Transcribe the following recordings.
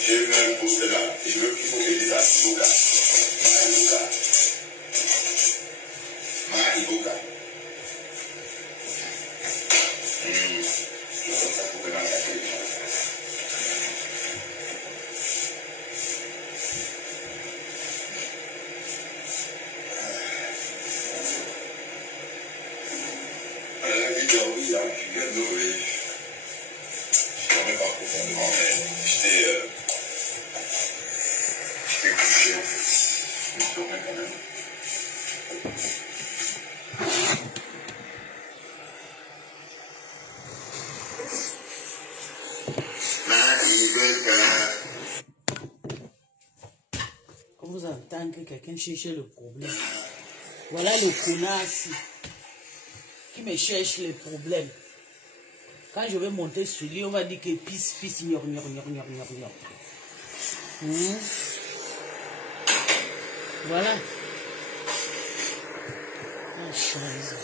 J'ai vu un poste là, et je veux qu'il faut que je dise à Iboka. Ma Iboka. Je fais ça pour que dans la télévision. La vidéo, oui, là, je viens de l'ouvrir. Je ne connais pas profondément, mais j'étais couché en fait. Je dormais quand même. Quand vous entendez que quelqu'un cherche le problème, voilà le connard qui me cherche les problèmes. Quand je vais monter sur lui, on va dire que pisse, pisse, gnon. Voilà. Ah, chose.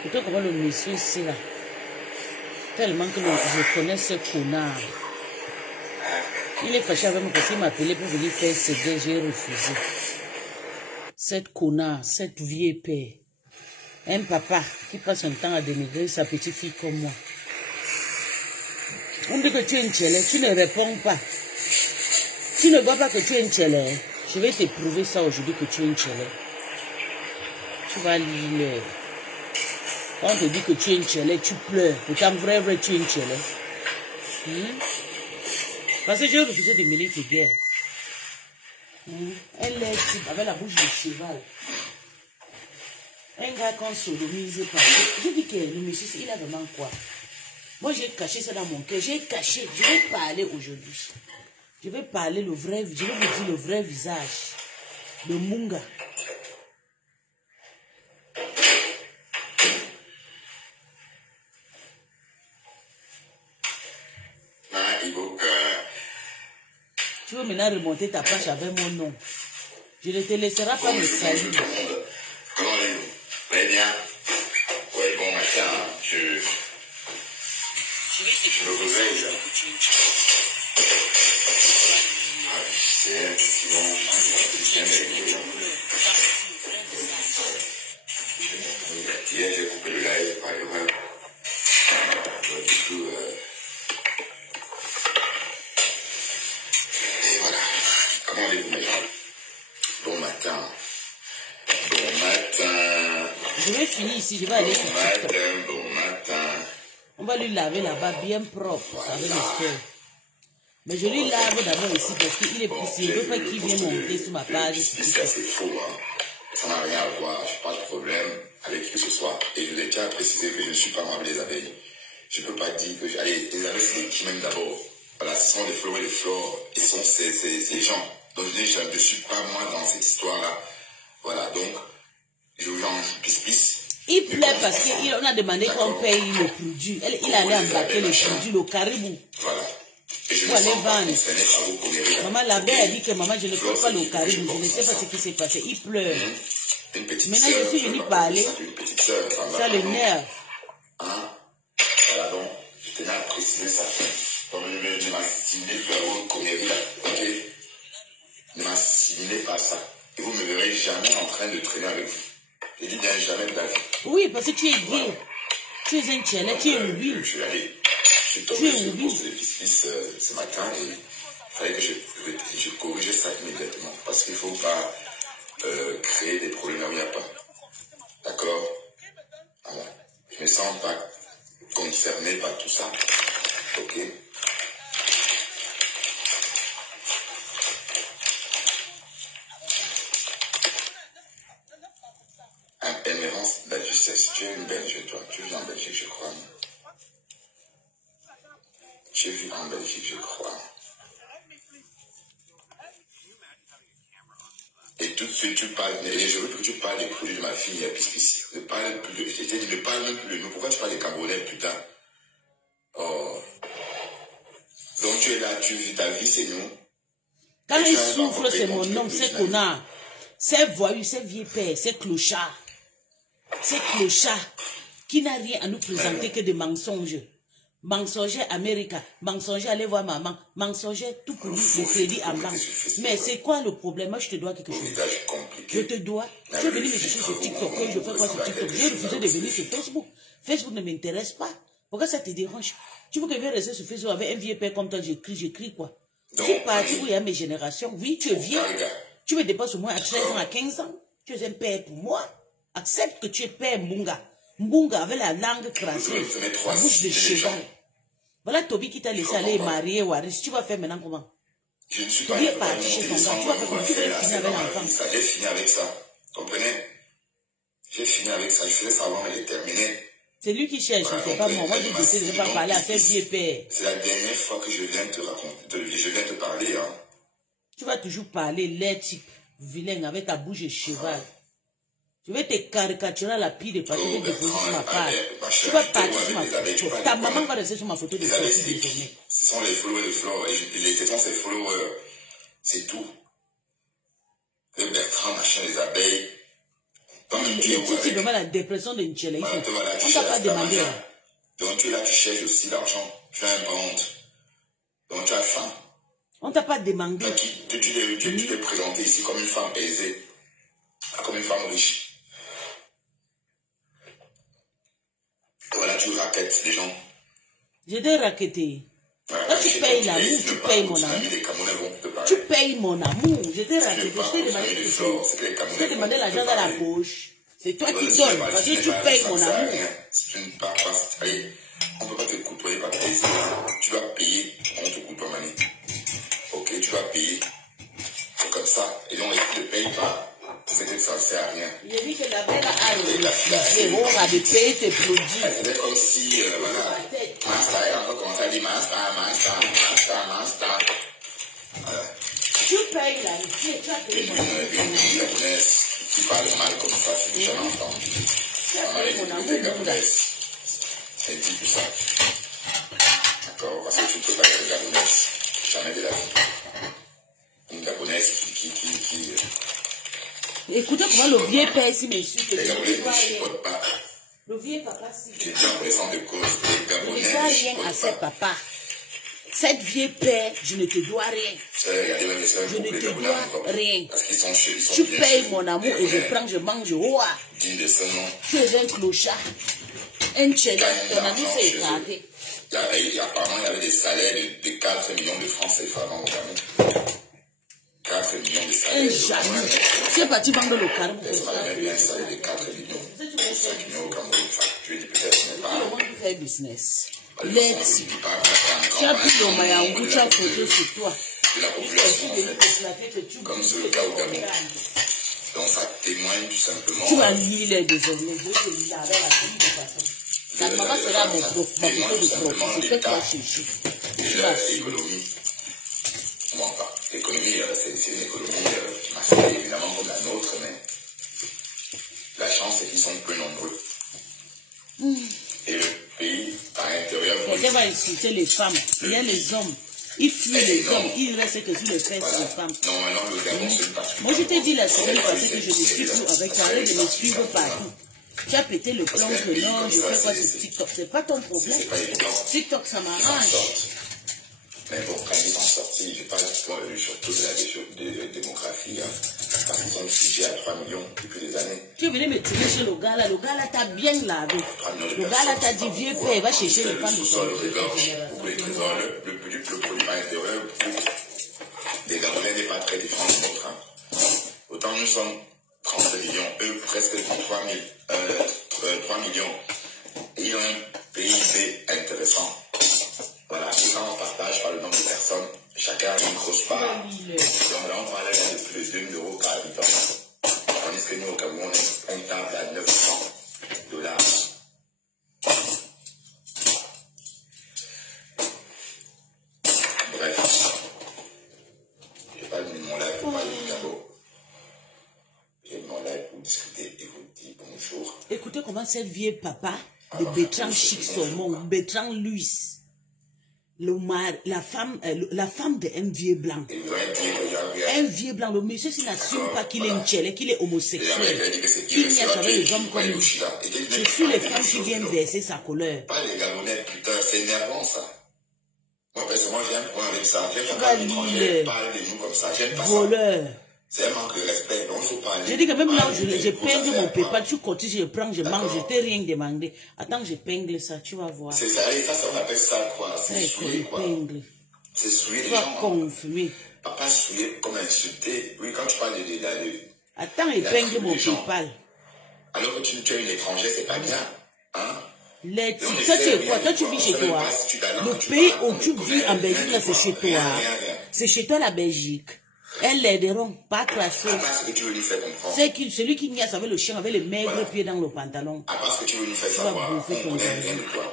Plutôt comment le monsieur ici là. Tellement que je connais ce connard. Il est fâché avec moi parce qu'il m'a appelé pour venir faire ce gars, j'ai refusé. Cette connard, cette vieille père. Un papa qui passe son temps à dénigrer sa petite fille comme moi. On dit que tu es une tchèle, tu ne réponds pas. Tu ne vois pas que tu es une tchèle. Je vais te prouver ça aujourd'hui que tu es une tchèle. Tu vas lire. Quand on te dit que tu es une tchèle, tu pleures. Pourtant, vrai, tu es une tchèle. Parce que j'ai refusé de mêler tes guerres. Elle est type avec la bouche de cheval. Un gars qu'on sodomise pas. Je dis que le monsieur, il a vraiment quoi? Moi, j'ai caché ça dans mon cœur. J'ai caché. Je vais parler aujourd'hui. Je vais parler le vrai. Je vais vous dire le vrai visage de Munga. Tu veux maintenant remonter ta page avec mon nom. Je ne te laisserai pas me saluer. Comment allez-vous? Très bien. Oui, bon matin. Je me réveille là. C'est effectivement hier j'ai coupé le live par erreur. Du coup, et voilà. Comment allez-vous mes gens? Bon matin. Bon matin. Je vais finir ici, je vais aller sur TikTok. Bon matin. On va lui laver là-bas bien propre avec le feu. Mais je lui lave d'abord ici parce qu'il est poussé. Je ne veux pas qu'il vienne monter sur ma page. C'est assez faux, hein. Ça n'a rien à voir. Je n'ai pas de problème avec qui que ce soit. Et je vous ai déjà précisé que je ne suis pas moi avec les abeilles. Je ne peux pas dire que... Allez, les abeilles, c'est des qui même d'abord. Voilà, ce sont les fleurs et les flores. Ils sont ces gens. Donc je ne suis pas moi dans cette histoire-là. Voilà, donc, je vous en pisse. Il plaît parce qu'on a demandé qu'on paye le produit. Il allait embarquer le produit, le caribou. Voilà. Pour aller vendre. Maman, la belle a dit que maman, je ne fais pas le caribou. Je ne sais pas ce qui s'est passé. Il pleure. Maintenant, je suis venu parler. Ça l'énerve. Voilà, donc, je tenais à préciser ça. Donc, ne m'assimilez plus à vos conneries là. Ok? Ne m'assimilez pas à ça. Et vous ne me verrez jamais en train de traîner avec vous. Je dis bien jamais de la vie. Oui, parce que tu es gay. Voilà. Tu es un tchèle, tu es oublié. Je suis allé. Je suis tombé sur le poste de Pisse ce matin et il fallait que je corrige ça immédiatement. Parce qu'il ne faut pas créer des problèmes là où il n'y a pas. D'accord? Voilà. Je ne me sens pas concerné par tout ça. Ok? Émérance, là, tu sais, si tu es une Belge, toi, tu vis en Belgique, je crois. Tu vis en Belgique, je crois. Et tout de suite, tu parles, et je veux que tu parles des produits de ma fille, Pisse. Ne parle plus de, je t'ai dit, ne parle même plus de nous. Pourquoi tu parles des Camerounais, putain? Oh. Donc tu es là, tu vis ta vie, c'est nous. Quand il souffre, c'est mon nom, c'est connard. Ces voyous, ces vieux pères, ces clochards qui n'a rien à nous présenter que des mensonges. Mensongers Américain, mensongers aller voir maman, mensongers tout pour nous, le crédit en banque. Mais c'est quoi le problème? Moi, je te dois quelque chose. Je te dois. Tu es venu me chercher sur TikTok. Quand je fais quoi sur TikTok? J'ai refusé de venir sur Facebook. Facebook ne m'intéresse pas. Pourquoi ça te dérange? Tu veux que je vienne rester sur Facebook avec un vieux père comme toi? J'écris quoi? Tu es parti où il y a mes générations. Oui, tu es vieux. Tu me dépasses au moins à 13 ans, à 15 ans. Tu es un père pour moi. Accepte que tu es père Mbunga. Mbunga avec la langue crassée, la bouche de cheval. Voilà Toby qui t'a laissé aller marier Waris. Tu vas faire maintenant comment? Je ne suis pas parti chez son gars. Tu vas faire comment? Tu vas finir avec l'enfant. J'ai fini avec ça. Comprenez? J'ai fini avec ça. Je faisais ça avant, mais j'ai terminé. C'est lui qui cherche, c'est pas moi. Moi, j'ai décidé de ne pas parler à ses vieux pères. C'est la dernière fois que je viens te raconter. Je viens te parler. Hein. Tu vas toujours parler, les types vilains avec ta bouche de cheval. Je vais te caricaturer à la pire des parties de déposer sur ma page. Tu vas partir sur ma photo. Ta maman va rester sur ma photo de sortie désormais. Ce sont les followers de Flore. Ce sont ses followers. C'est tout. Le Bertrand, machin, les abeilles. C'est vraiment la dépression de Nchela. On ne t'a pas demandé. Donc tu es là, tu cherches aussi l'argent. Tu as un peu honte. Donc tu as faim. On ne t'a pas demandé. Tu t'es présenté ici comme une femme aisée. Comme une femme riche. Voilà, tu raquettes les gens. Je t'ai raquetté. Quand tu payes l'amour, tu payes mon amour. Tu payes mon amour. Je t'ai raquetté. Je t'ai demandé quelque chose. Je t'ai demandé l'argent dans la poche. C'est toi qui donnes. Parce que tu payes mon amour. Si tu ne pars pas, on ne peut pas te côtoyer par plaisir. Tu vas payer. On te côtoie, Mani. Ok, tu vas payer. C'est comme ça. Et donc, si tu ne payes pas, c'est que ça ne sert à rien. J'ai dit que la belle a refusé. On a de payer tes produits. C'était comme si, voilà, Master, elle a encore commencé à dire Master. Tu payes la vie, tu as payé mon amour. Une Gabonaise qui parle mal comme ça, c'est jamais entendu. Tu as payé mon amour, Gabonaise. Elle dit tout ça. D'accord? Parce que tu ne peux pas être Gabonaise. Jamais de la vie. Une Gabonaise qui écoutez comment le vieux père ici m'insulte. Les Gabonais ne chipotent pas. Le vieux papa, si. J'ai dit en connaissance de cause, les Gabonais je ne dois rien à ce papa. Cette vieille père, je ne te dois rien. Je ne te dois rien. Tu payes mon amour et je prends, je mange. Ouah. Digne de ce nom. Tu es un clochard. Un tchéla. Ton ami s'est écarté. Apparemment, il y avait des salaires de 4 millions de francs CFA au Cameroun. 4 millions de salaires. Un jaloux. Tu es parti vendre le Cameroun. Ça m'a même eu un salaire de 4 millions. 5 millions au Cameroun. Je dis peut-être, mais pas. Comment tu fais business? Let's. Tu as pris le Mayangu, tu as photo sur toi. De la population, en fait. Comme c'est le cas au Gabon. Donc ça témoigne tout simplement. Tu vas lire les désormais. Je vais te lire avec la fille de façon. La maman sera ma photo de profil. C'est peut-être toi chercher. L'économie. Bon, pas. L'économie, c'est une économie masquée, évidemment, comme la nôtre, mais la chance, c'est qu'ils sont peu nombreux. Et le pays, à l'intérieur... Quelqu'un va insulter les femmes. Il y a les hommes. Ils fuient les hommes. Ils restent que sur les fesses des femmes. Non, maintenant, le Gabon, c'est pas... Moi, je t'ai dit la semaine passée que je ne suis plus avec toi. Arrête de me suivre partout. Tu as pété le plomb que non, je fais quoi sur TikTok. C'est pas ton problème. TikTok, ça m'arrange. Mais bon, quand ils sont sortis, je parle surtout de la démographie, hein, parce qu'ils sont figés à 3 millions depuis des années. Tu es venu me tuer chez le gars là t'a bien lavé. Le gars là t'a dit, vieux père, va chercher les femmes de son le produit à l'intérieur, les Gabonais n'est pas très différent de notre. Hein. Autant nous sommes 30 millions, eux presque 3 millions. Et ils ont un PIB intéressant. Voilà, et quand on partage par le nombre de personnes, chacun a une grosse part. Donc là, on parlait de plus de 2 000 € par habitant. Tandis que nous, au Cameroun, on table à $900. Bref, je n'ai pas mis mon live pour parler du Gabon. J'ai mis mon live pour discuter et vous dire bonjour. Écoutez comment cette vieille papa de Bertrand Chic Solmon, Bertrand Luis, la femme de un vieux blanc. Un vieux blanc, le monsieur s'il n'assume pas qu'il est Ntchele, qu'il est homosexuel, qu'il n'y a avec les hommes comme lui. Je suis les femmes qui viennent verser sa colère. Pas les Gabonais, putain, c'est énervant ça. Moi, personnellement, j'ai un problème avec ça. J'aime pas quand l'étranger parle de nous comme ça. J'aime pas voleur. Ça. C'est un manque de respect, donc il faut parler. Je dis que même là, je peigne mon PayPal, tu continues, je prends, je mange, je t'ai rien demandé. Attends, je peigne ça, tu vas voir. C'est ça, et ça, on appelle ça quoi? C'est souiller quoi? C'est souiller les gens. Tu vas confirmer. Pas souiller comme insulter. Oui, quand tu parles de attends, je peigne mon PayPal. Alors que tu es une étrangère, c'est pas bien. Hein? Toi, tu es quoi? Toi, tu vis chez toi. Le pays où tu vis en Belgique, là, c'est chez toi. C'est chez toi, la Belgique. Elles l'aideront, pas crasser. Ce que tu veux lui faire comprendre. C'est celui qui niaise avec le chien, avec les maigres pieds dans le pantalon. Ce que tu veux lui faire savoir, on connaît rien de toi.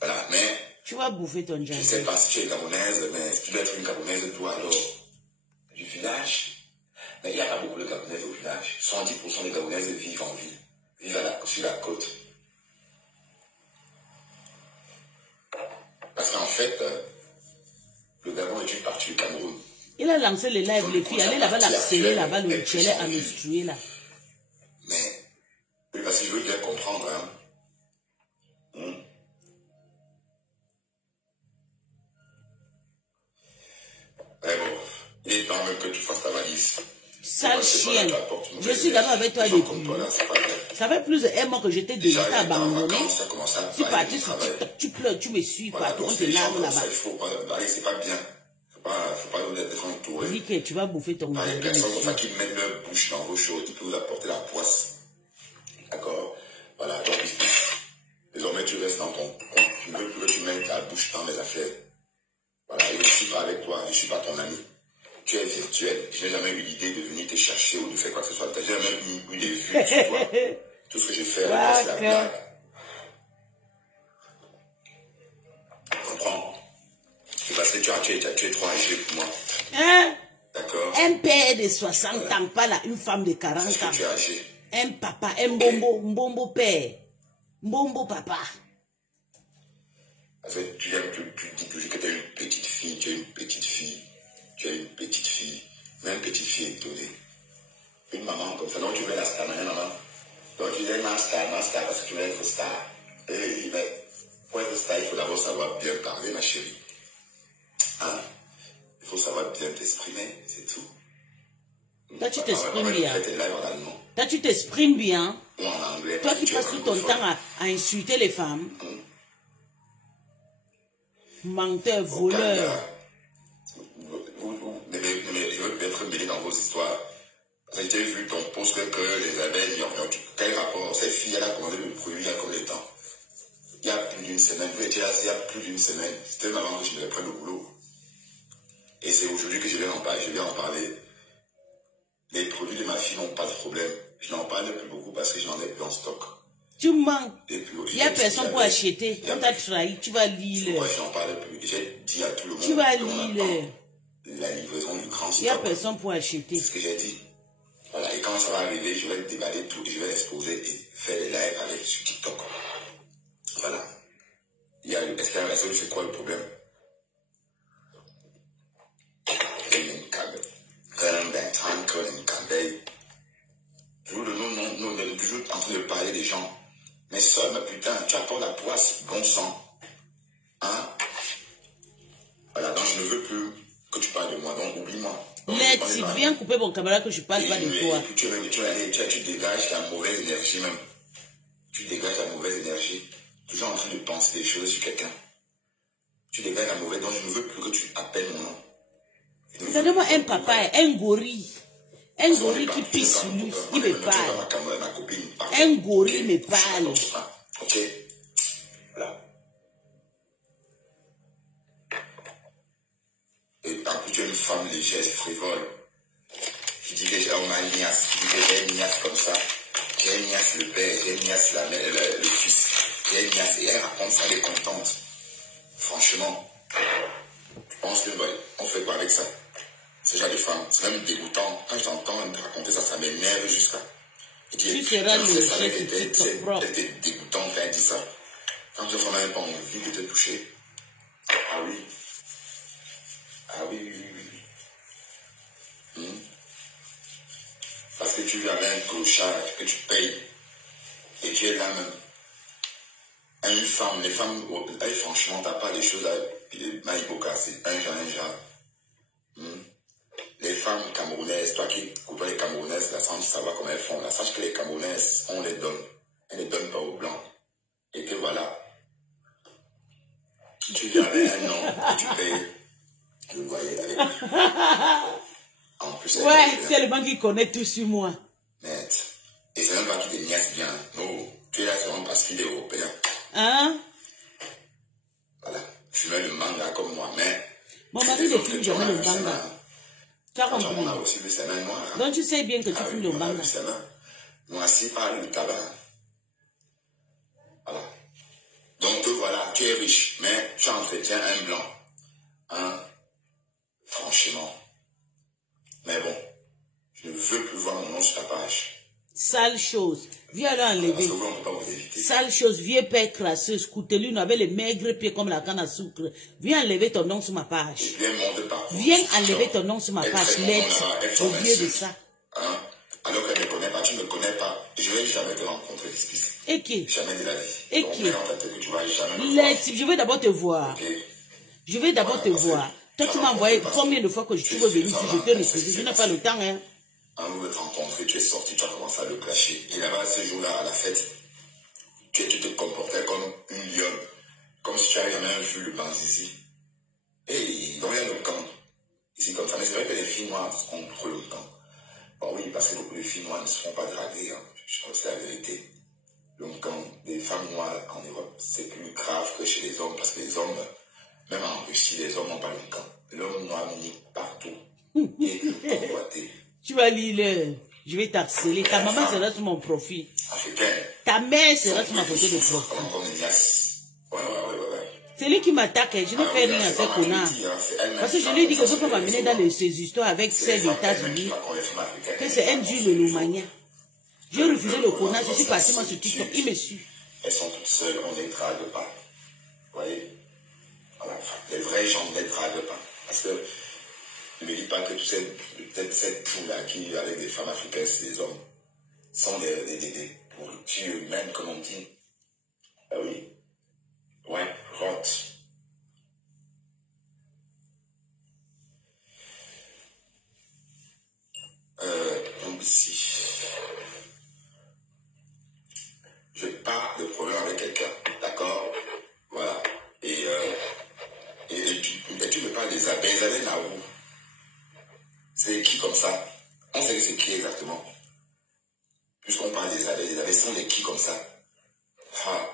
Voilà, mais... Tu vas bouffer ton jardin. Je sais pas si tu es gabonaise, mais si tu dois être une gabonaise, toi, alors... Du village. Mais il n'y a pas beaucoup de gabonaises au village. 110% des gabonaises vivent en ville. Vivent sur la côte. Parce qu'en fait, le Gabon est une partie du Cameroun. Il a lancé les lives, les filles, allez là-bas, l'harceler là-bas, le Ntchele à le tuer là. Mais, oui, parce que je veux bien comprendre, hein. Mais bon, il est temps même que tu fasses ta valise. Sale chienne. Je suis d'abord avec toi depuis. Ça fait plus de 1 mois que j'étais déjà abandonné. Tu es parti, tu pleures, tu me suis partout, on te larme là-bas. C'est pas bien. Faut pas être entouré. Dis que tu vas bouffer ton gars. Les personnes comme ça qui mettent leur bouche dans vos choses, qui peuvent vous apporter la poisse. D'accord? Voilà, donc désormais tu restes dans ton... Tu ne veux plus que tu mettes ta bouche dans mes affaires. Voilà, et je ne suis pas avec toi, je ne suis pas ton ami. Tu es virtuel. Je n'ai jamais eu l'idée de venir te chercher ou de faire quoi que ce soit. Tu n'as jamais eu des vues sur toi. Tout ce que j'ai fait, c'est la blague. Comprends? C'est parce que tu es trop âgé pour moi. Hein? D'accord? Un père de 60 ans, pas là, une femme de 40 ans. Tu es âgé. Un papa, un mbombo père. Mbombo papa. Parce que tu dis toujours que tu es une petite fille, tu es une petite fille. Tu es une petite fille, mais une petite fille étonnée. Une maman comme ça, donc tu veux la star, maman. Donc tu dis ma star, parce que tu veux être star. Et pour être star, il faut d'abord savoir bien parler, ma chérie. Hein? Il faut savoir bien t'exprimer, c'est tout. Toi, tu t'exprimes bien. Toi, tu t'exprimes bien. Ou en anglais. Toi qui passes tout ton temps à insulter les femmes. Menteur, voleur. Je veux être mêlé dans vos histoires. Parce que j'ai vu ton post que les abeilles, quel rapport? Cette fille, elle a commandé le produit il y a combien de temps? Il y a plus d'une semaine. Vous étiez là, il y a plus d'une semaine. C'était avant que je devais prendre le boulot. Et c'est aujourd'hui que je viens en parler. Les produits de ma fille n'ont pas de problème. Je n'en parle plus beaucoup parce que je n'en ai plus en stock. Tu mens. Il n'y a personne pour acheter. On t'a trahi. Tu vas lire. Pourquoi je n'en parle plus? J'ai dit à tout le monde. Tu vas lire. La livraison du grand stock. Il n'y a personne pour acheter. C'est ce que j'ai dit. Voilà, et quand ça va arriver, je vais déballer tout et je vais l'exposer et faire des lives avec sur TikTok. Voilà. Il y a l'exclamation, c'est quoi le problème? Toujours en train de parler des gens. Mais seul, mais putain, tu apportes la poisse, bon sang. Hein? Voilà, donc je ne veux plus que tu parles de moi, donc oublie-moi. Mais tu viens couper mon caméra que je parle pas de toi. Tu dégages la mauvaise énergie même. Tu dégages la mauvaise énergie. Toujours en train de penser des choses sur quelqu'un. Tu dégages la mauvaise, donc je ne veux plus que tu appelles mon nom. Donne-moi un papa, un gorille. Un gorille qui pisse sur lui, il me parle. Un gorille me parle. Ok. Voilà. Et en plus, tu es une femme légère, frivole. Tu dis que j'ai une niace, tu dis que j'ai une niace comme ça. J'ai une niace le père, j'ai une niace la mère, le fils. J'ai une niace et elle raconte ça, elle est contente. Franchement, tu penses que on fait quoi avec ça? Ce genre de femme, c'est même dégoûtant. Quand j'entends raconter ça, ça m'énerve jusqu'à. Tu seras le chef de TikTok propre. C'était dégoûtant quand elle dit ça. Quand tu n'as même pas envie de te toucher. Ah oui. Ah oui. Parce que tu avais un clochard que tu payes. Et tu es là même. Une femme, les femmes, franchement, t'as pas des choses à Maïboka, c'est un genre. Les femmes camerounaises, toi qui coupes les camerounaises, là, sans savoir comment elles font, là, sache que les camerounaises, on les donne. Elles ne les donnent pas aux blancs. Et que voilà. Tu gardais un an et tu payes le loyer avec. En plus, ouais, tellement qu'il connaît tout sur moi. Net. Et c'est même pas qu'il te niaise bien. Non, tu es là seulement parce qu'il est européen. Hein? Voilà. Fumeur de manga comme moi, mais. Mon mari ne fume jamais le manga. Tu as compris? On a aussi vu ses mains noires. Donc tu sais bien que tu fumes le manga. Noirci par le tabac. Voilà. Donc voilà, tu es riche, mais tu entretiens un blanc. Hein? Franchement. Mais bon, je ne veux plus voir mon nom sur ta page. Sale chose. Viens l'enlever. Sale chose, vieux père crasseux, scoutelune avec les maigres pieds comme la canne à sucre. Viens enlever ton nom sur ma page. Viens enlever ton nom sur ma page. Lettre, au lieu de ça. Hein? Alors qu'elle ne me connaît pas, tu ne me connais pas. Je ne vais jamais te rencontrer, Espèce. Et qui? Jamais de la vie. Et donc, qui? Lettre, je vais d'abord te voir. Okay. Je vais d'abord te voir. Toi, tu m'as envoyé combien de fois que tu veux venir ici, je te refuse. Je n'ai pas le temps, hein. Un jour de te rencontrer, tu es sorti, tu as commencé à le clasher. Et là-bas, ce jour-là, à la fête, tu te comportais comme une lionne. Comme si tu n'avais jamais vu le Banzizi. Et donc, il y a le camp. Ici, comme ça. Mais c'est vrai que les filles noires sont trop le camp. Bon, oui, parce que beaucoup de filles noires ne se font pas draguer. Hein. Je crois que c'est la vérité. Le camp des femmes noires en Europe, c'est plus grave que chez les hommes. Parce que les hommes, même en Russie, les hommes n'ont pas le camp. L'homme noir nique partout. Et convoité. Tu vas lire, je vais t'harceler. Ta maman sera sur mon profil. Africain. Ta mère sera sur ma photo de profil. C'est lui qui m'attaque. Je ne fais rien à ce connard. Parce que je lui ai dit que je peux m'amener dans ces histoires avec celles des États-Unis. Que c'est un dieu de l'Oumania. J'ai refusé le connard. Je suis parti sur TikTok. Il me suit. Elles sont toutes seules. On ne les drague pas. Vous voyez? Voilà. Les vrais gens ne les draguent pas. Parce que ne me dis pas que peut-être cette poule-là qui vit avec des femmes africaines, c'est des hommes, sont des pourritures humaines, comme on dit. Ah oui. Ouais, rot. Donc ici, je pars de problème avec quelqu'un, d'accord? Voilà. Et tu me parles des abeilles, là où? C'est qui comme ça? On sait que c'est qui exactement. Puisqu'on parle des abeilles sont les qui comme ça? Ah,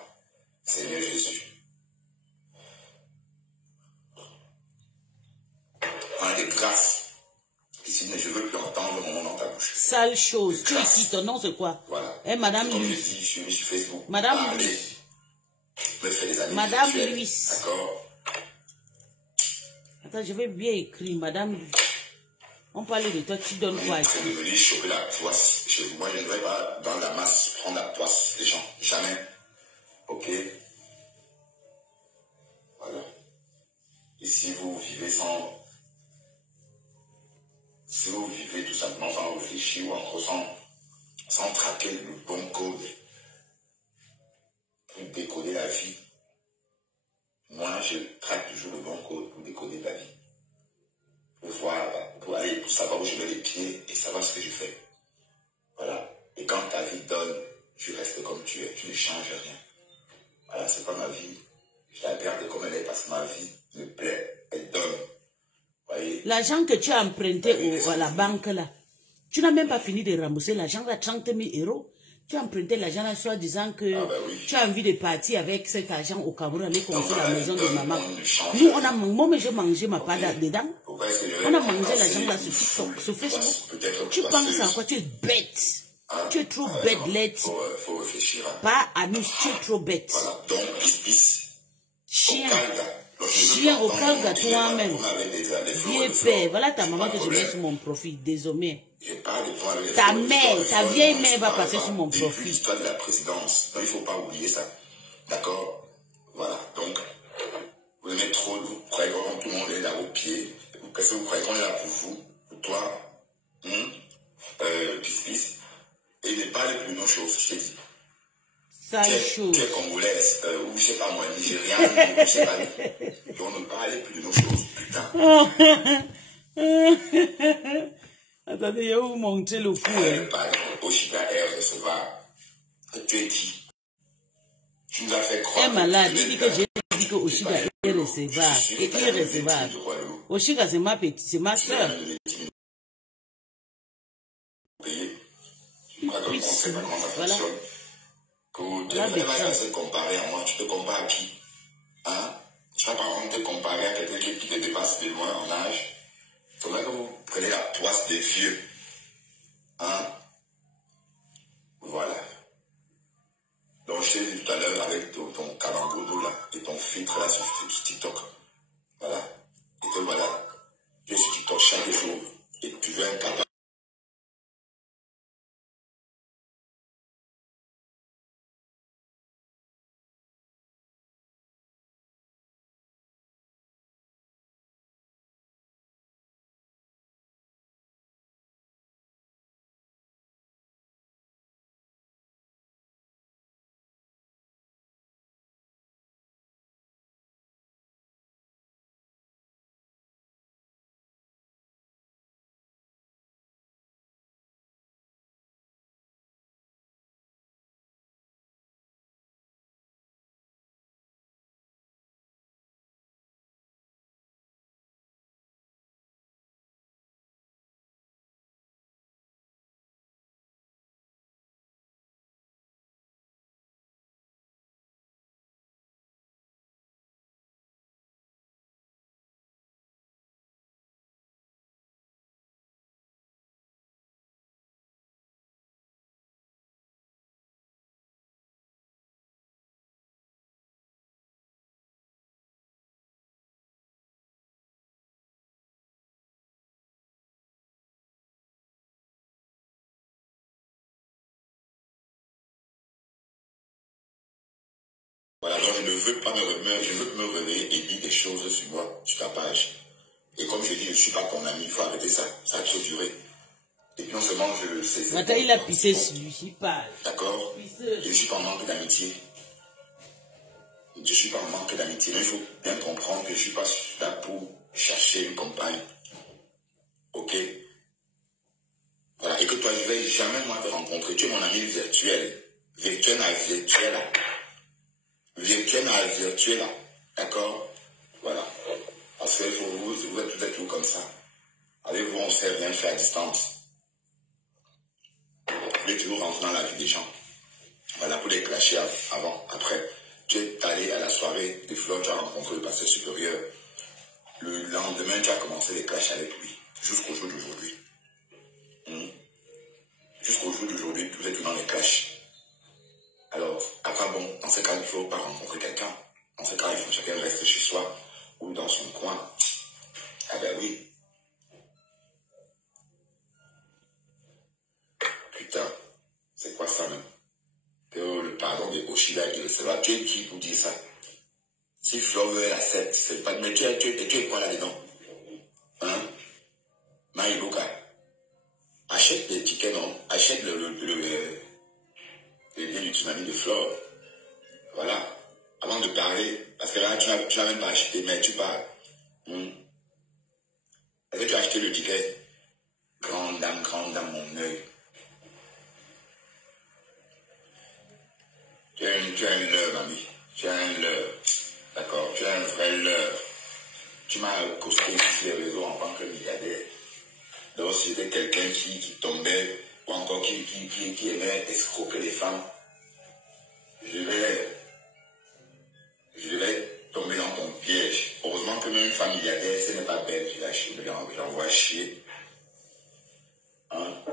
Seigneur Jésus. Prends des grâces. Ici, je ne veux plus entendre mon nom dans ta bouche. Sale chose. Tu es qui? Ton nom c'est quoi? Voilà. Eh, Madame Louis. Louis. Je suis sur Facebook. Madame Louis. Me fais des amis. Madame Louis. D'accord. Attends, je vais bien écrire. Madame Louis. On parle de toi, tu donnes quoi? C'est devenu choper la poisse. Moi, je ne vais pas dans la masse prendre la poisse des gens. Jamais. Ok. Voilà. Et si vous vivez si vous vivez tout simplement sans réfléchir ou encore sans traquer le bon code pour décoder la vie, moi, je traque toujours le bon code pour décoder la vie. Pour savoir où je mets les pieds et savoir ce que je fais. Voilà. Et quand ta vie donne, tu restes comme tu es, tu ne changes rien. Voilà, c'est pas ma vie. Je la garde comme elle est parce que ma vie me plaît, elle donne. L'argent que tu as emprunté à la banque là, tu n'as même pas fini de rembourser l'argent là, 30 000 €. Tu as emprunté l'argent là, soit disant que tu as envie de partir avec cet argent au Cameroun, aller construire la maison de maman. Nous, on a mangé, moi j'ai mangé ma part dedans. On a mangé l'argent là sur TikTok, sur Facebook. Tu penses à quoi? Tu es bête. Tu es trop bête, lettre. Faut réfléchir. Pas à nous, tu es trop bête. Voilà, donc, chien. Chien au calme toi-même. Vieux père, voilà ta maman que je mets sur mon profil, désormais. Ta mère, ta vieille mère va passer sur mon profil. L'histoire de la présidence, donc il ne faut pas oublier ça. D'accord? Voilà, donc, vous aimez trop, vous croyez que tout le monde est là au pied. Qu'est-ce que vous croyez qu'on est là pour vous, pour toi? Pis, et il ne parle plus de nos choses, je t'ai dit. Sale chose. Tu es congolaise, ou je sais pas moi, nigériane, ou je sais pas. Et on ne parlait plus de nos choses, putain. Attendez, il y a où monter le fou, hein? Oshida est recevable. Tu es qui? Tu nous as fait croire. Elle est malade, il dit que j'ai dit que Oshida est recevable. Et irrecevable. Oshida, c'est ma petite, c'est ma soeur. Voilà. Que tu n'as pas à se comparer à moi, tu te compares à qui? Hein? Tu vas par exemple te comparer à quelqu'un qui te dépasse de loin en âge. Il faudrait que vous preniez la poisse des vieux. Hein? Voilà. Donc je t'ai dit tout à l'heure avec ton calambodo là et ton filtre là sur TikTok. Voilà. Et que voilà. Tu es sur TikTok chaque jour et tu veux un capable. Voilà, donc je ne veux pas je veux me réveiller et dire des choses sur moi, sur ta page. Et comme je dis, je ne suis pas ton ami, il faut arrêter ça, ça a trop duré. Et puis on se mange, c'est... Maintenant, il a pissé sur lui, il parle. D'accord? Je ne suis pas en manque d'amitié. Je ne suis pas en manque d'amitié, mais il faut bien comprendre que je ne suis pas là pour chercher une compagne. Ok? Voilà, et que toi, je ne vais jamais moi te rencontrer. Tu es mon ami virtuel. Virtuel à virtuel. Virtuel à virtuel. D'accord? Voilà. Parce que vous êtes tout comme ça. Avec vous, on ne sait rien faire à distance. Vous voulez toujours rentrer dans la vie des gens. Voilà, pour les clasher avant, après. Tu es allé à la soirée des fleurs, tu as rencontré le pasteur supérieur. Le lendemain, tu as commencé les clashs avec lui. Jusqu'au jour d'aujourd'hui. Jusqu'au jour d'aujourd'hui, vous êtes dans les clashs. Alors, à quoi bon? Dans ce cas, il ne faut pas rencontrer quelqu'un. Dans ce cas, il faut que chacun reste chez soi ou dans son coin. Ah ben oui. Putain, c'est quoi ça même? Le pardon de Oshida et Receva, tu es qui pour dire ça? Si Flore l'accepte, c'est pas... Mais tu es quoi là-dedans? Hein? Maïboka, achète des tickets, non? Achète le lien du tsunami de Flore. Voilà. Avant de parler, parce que là, tu n'as même pas acheté, mais tu parles. Est-ce que tu as acheté le ticket? Grande dame, mon œil. Tu as un leurre, ami. Tu as un leurre. D'accord? Tu as un vrai leurre. Tu m'as costé sur les réseaux en tant que milliardaire. Donc, si j'étais quelqu'un qui tombait, ou encore qui aimait escroquer les femmes, je vais tomber dans ton piège. Heureusement que même une femme milliardaire, ce n'est pas belle, je l'envoie chier. Hein?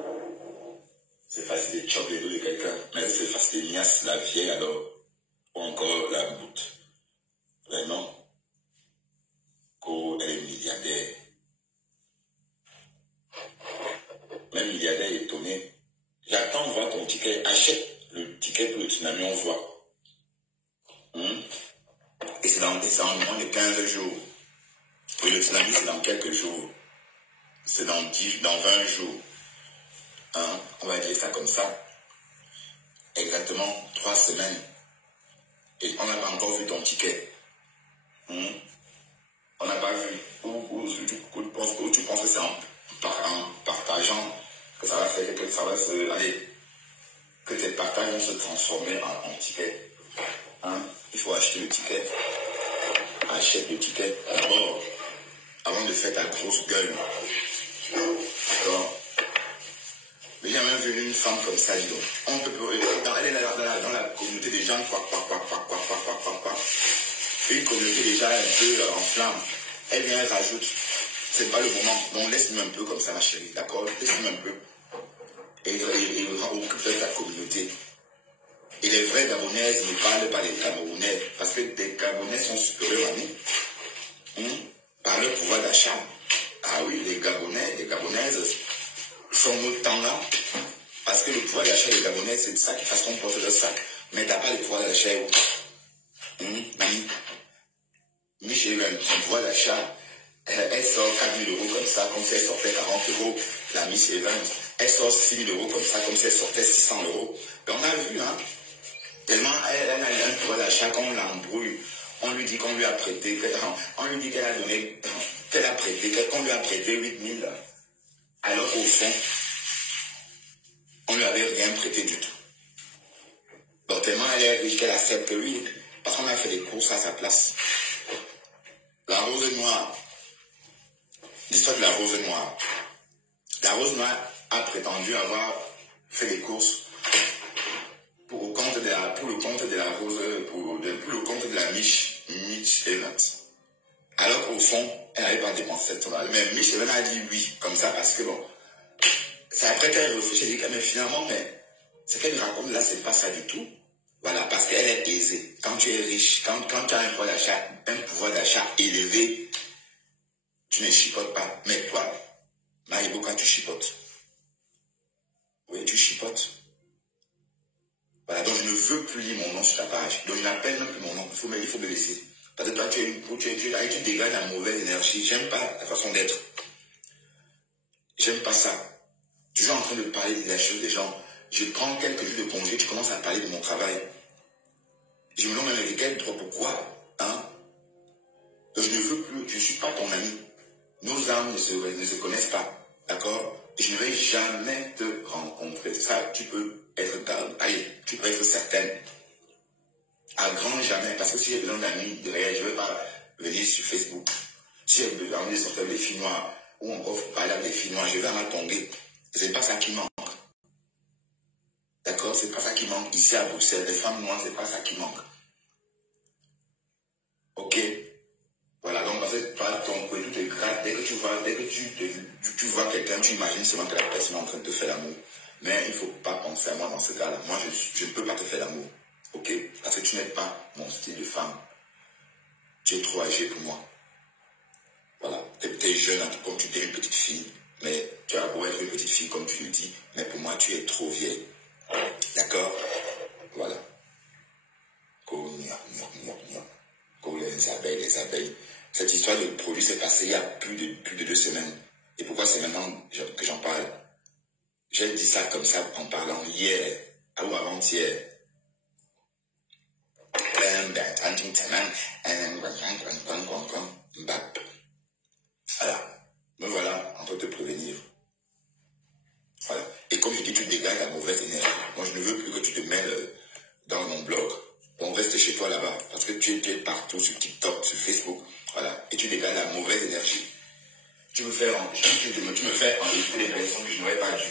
C'est facile de choper les dos de quelqu'un, mais c'est facile de niasse la vieille alors, ou encore la boute. Vraiment, qu'elle est milliardaire. Même milliardaire est étonné. J'attends voir ton ticket, achète le ticket pour le tsunami, on voit. Et c'est dans moins de 15 jours. Oui, le tsunami, c'est dans quelques jours. C'est dans 20 jours. hein, on va dire ça comme ça, exactement 3 semaines. Et on n'a pas encore vu ton ticket. On n'a pas vu où tu penses que c'est en partageant que ça va faire que ça va se... Allez, que tes partages vont se transformer en ticket. Hein? Il faut acheter le ticket. Achète le ticket d'abord avant de faire ta grosse gueule. D'accord? Mais j'ai même vu une femme comme ça, dis donc. On peut, elle est dans la communauté des gens, une communauté déjà un peu en flamme. Elle vient, elle rajoute. C'est pas le moment. Donc laisse-moi un peu comme ça, ma chérie. D'accord? Laisse-moi un peu. Et occupe de ta communauté. Et les vraies Gabonaises ne parlent pas des Camerounais. Parce que des Gabonais sont supérieurs à nous. Par leur pouvoir d'achat. Ah oui, les Gabonais, les Gabonaises sont autant là. Parce que le pouvoir d'achat des Gabonais, c'est ça qui fasse qu'on porte le sac. Mais t'as pas le pouvoir d'achat. Michel, son pouvoir d'achat, elle sort 4 000 € comme ça, comme si elle sortait 40 €. La Miss Evans, elle sort 6 000 € comme ça, comme si elle sortait 600 €. Et on a vu, hein, tellement elle a un pouvoir d'achat, quand on l'embrouille, on lui dit qu'on lui a prêté, on lui dit qu'elle a donné, qu'elle a prêté, qu'on lui a prêté 8 000, alors qu'au fond, on lui avait rien prêté du tout. Donc tellement elle est riche qu'elle accepte que oui, parce qu'on a fait des courses à sa place. La rose noire, l'histoire de la rose noire. La rose noire a prétendu avoir fait les courses pour le compte de la rose, pour le compte de la Mitch Evans. Alors qu'au fond, elle n'avait pas dépensé cette somme. Mais Mitch Evans a dit oui, comme ça, parce que bon, c'est après qu'elle réfléchit, elle dit, mais finalement, mais ce qu'elle raconte là, c'est pas ça du tout. Voilà, parce qu'elle est aisée. Quand tu es riche, quand tu as un pouvoir d'achat élevé, tu ne chipotes pas. Mais toi, Maïboka, tu chipotes. Oui, tu chipotes. Voilà, donc je ne veux plus lire mon nom sur ta page. Donc je n'appelle même plus mon nom. Il faut me laisser. Parce que toi, tu dégages la mauvaise énergie. J'aime pas la façon d'être. J'aime pas ça. Toujours en train de parler de la chose des gens. Je prends quelques jours de congé, tu commences à parler de mon travail. Je me demande avec quel droit, pourquoi, hein? Donc je ne veux plus, je ne suis pas ton ami. Nos âmes ne se connaissent pas, d'accord? Et je ne vais jamais te rencontrer. Ça, tu peux être certaine. À grand jamais, parce que si j'ai besoin d'amis derrière, je ne vais pas venir sur Facebook. Si j'ai besoin de sortir les filles noires, ou encore parler avec les filles noires, je vais à ma tomber. C'est pas ça qui manque. D'accord? C'est pas ça qui manque. Ici à Bruxelles, les femmes noires, c'est pas ça qui manque. Ok? Voilà, donc parce que toi, ton cou, tout est grave. Dès que tu vois quelqu'un, tu imagines seulement que la personne est en train de te faire l'amour. Mais il ne faut pas penser à moi dans ce cas-là. Moi, je ne peux pas te faire l'amour. Ok? Parce que tu n'es pas mon style de femme. Tu es trop âgé pour moi. Voilà. Tu es jeune, comme tu es une petite fille. Mais tu as beau être une petite fille, comme tu le dis. Mais pour moi, tu es trop vieille. D'accord? Voilà. Les abeilles. Cette histoire de produit s'est passée il y a plus de 2 semaines. Et pourquoi c'est maintenant que j'en parle? J'ai dit ça comme ça en parlant hier ou avant-hier. Voilà. Me voilà en train de te prévenir. Voilà. Et comme je dis, tu dégages la mauvaise énergie. Moi, je ne veux plus que tu te mêles dans mon blog. Donc, reste chez toi là-bas. Parce que tu es partout sur TikTok, sur Facebook. Voilà. Et tu dégages la mauvaise énergie. Tu me fais enlever les personnes que je n'aurais pas dû.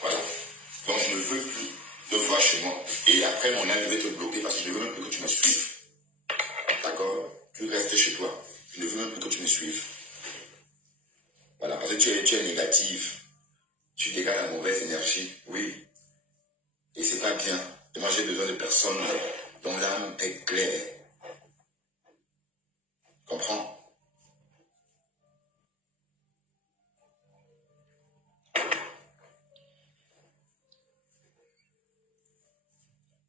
Voilà. Donc, je ne veux plus de voir chez moi. Et après, mon âme, je vais te bloquer parce que je ne veux même plus que tu me suives. D'accord? Tu restes chez toi. Je ne veux même plus que tu me suives. Voilà. Parce que tu es négative. Tu dégages la mauvaise énergie. Oui. Et c'est pas bien. Et moi, j'ai besoin de personnes dont l'âme est claire. Comprends?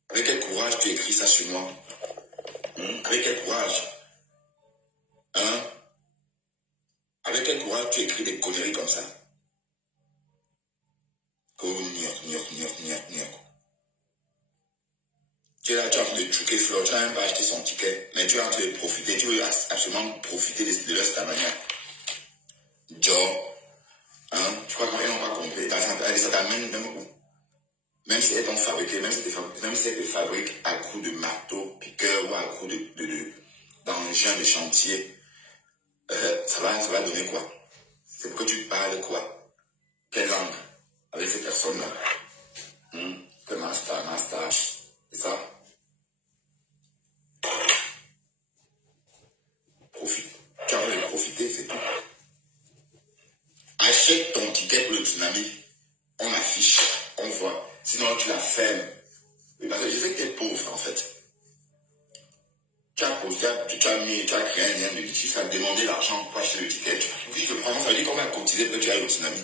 Avec quel courage tu écris ça sur moi? Avec quel courage? Hein? Avec quel courage tu écris des conneries comme ça? Tu es là, tu es en train de truquer Fleur, tu n'as même pas acheté son ticket, mais tu es en train de profiter, tu veux absolument profiter de leur stamania. Job, hein, tu crois qu'ils n'ont pas compris, ça t'amène même où? Même si elles t'ont fabriqué, même si elles te fabriquent à coups de marteau, piqueur ou à coups d'engin de chantier, ça va donner quoi? C'est pour que tu parles quoi? Quelle langue avec ces personnes-là? Que master, c'est ça? Profite. Tu as envie de profiter, c'est tout. Achète ton ticket pour le tsunami. On affiche, on voit. Sinon, tu la fermes. Parce que je sais que tu es pauvre, en fait. Tu as créé un lien de litige, tu as demandé l'argent pour acheter le ticket. Puis je te prends, ça veut dire qu'on va cotiser pour que tu ailles au tsunami.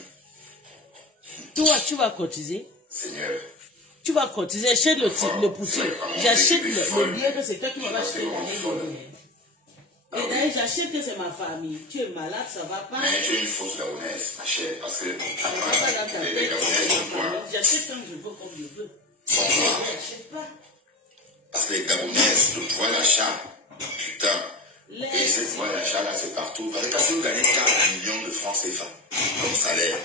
Toi, tu vas cotiser? Seigneur. Tu vas cotiser, achète le poutine. J'achète le billet que c'est toi qui m'as acheté. Et d'ailleurs, j'achète que c'est ma famille. Tu es malade, ça va pas. Mais tu es une fausse gabonaise, ma chère. Parce que les Gabonaises sont quoi? J'achète quand je veux, comme je veux. Sont quoi? J'achète pas. Parce que les Gabonaises, le pouvoir d'achat, putain. Et ce pouvoir d'achat-là, c'est partout. Parce que quand vous gagnez 4 millions de francs CFA comme salaire,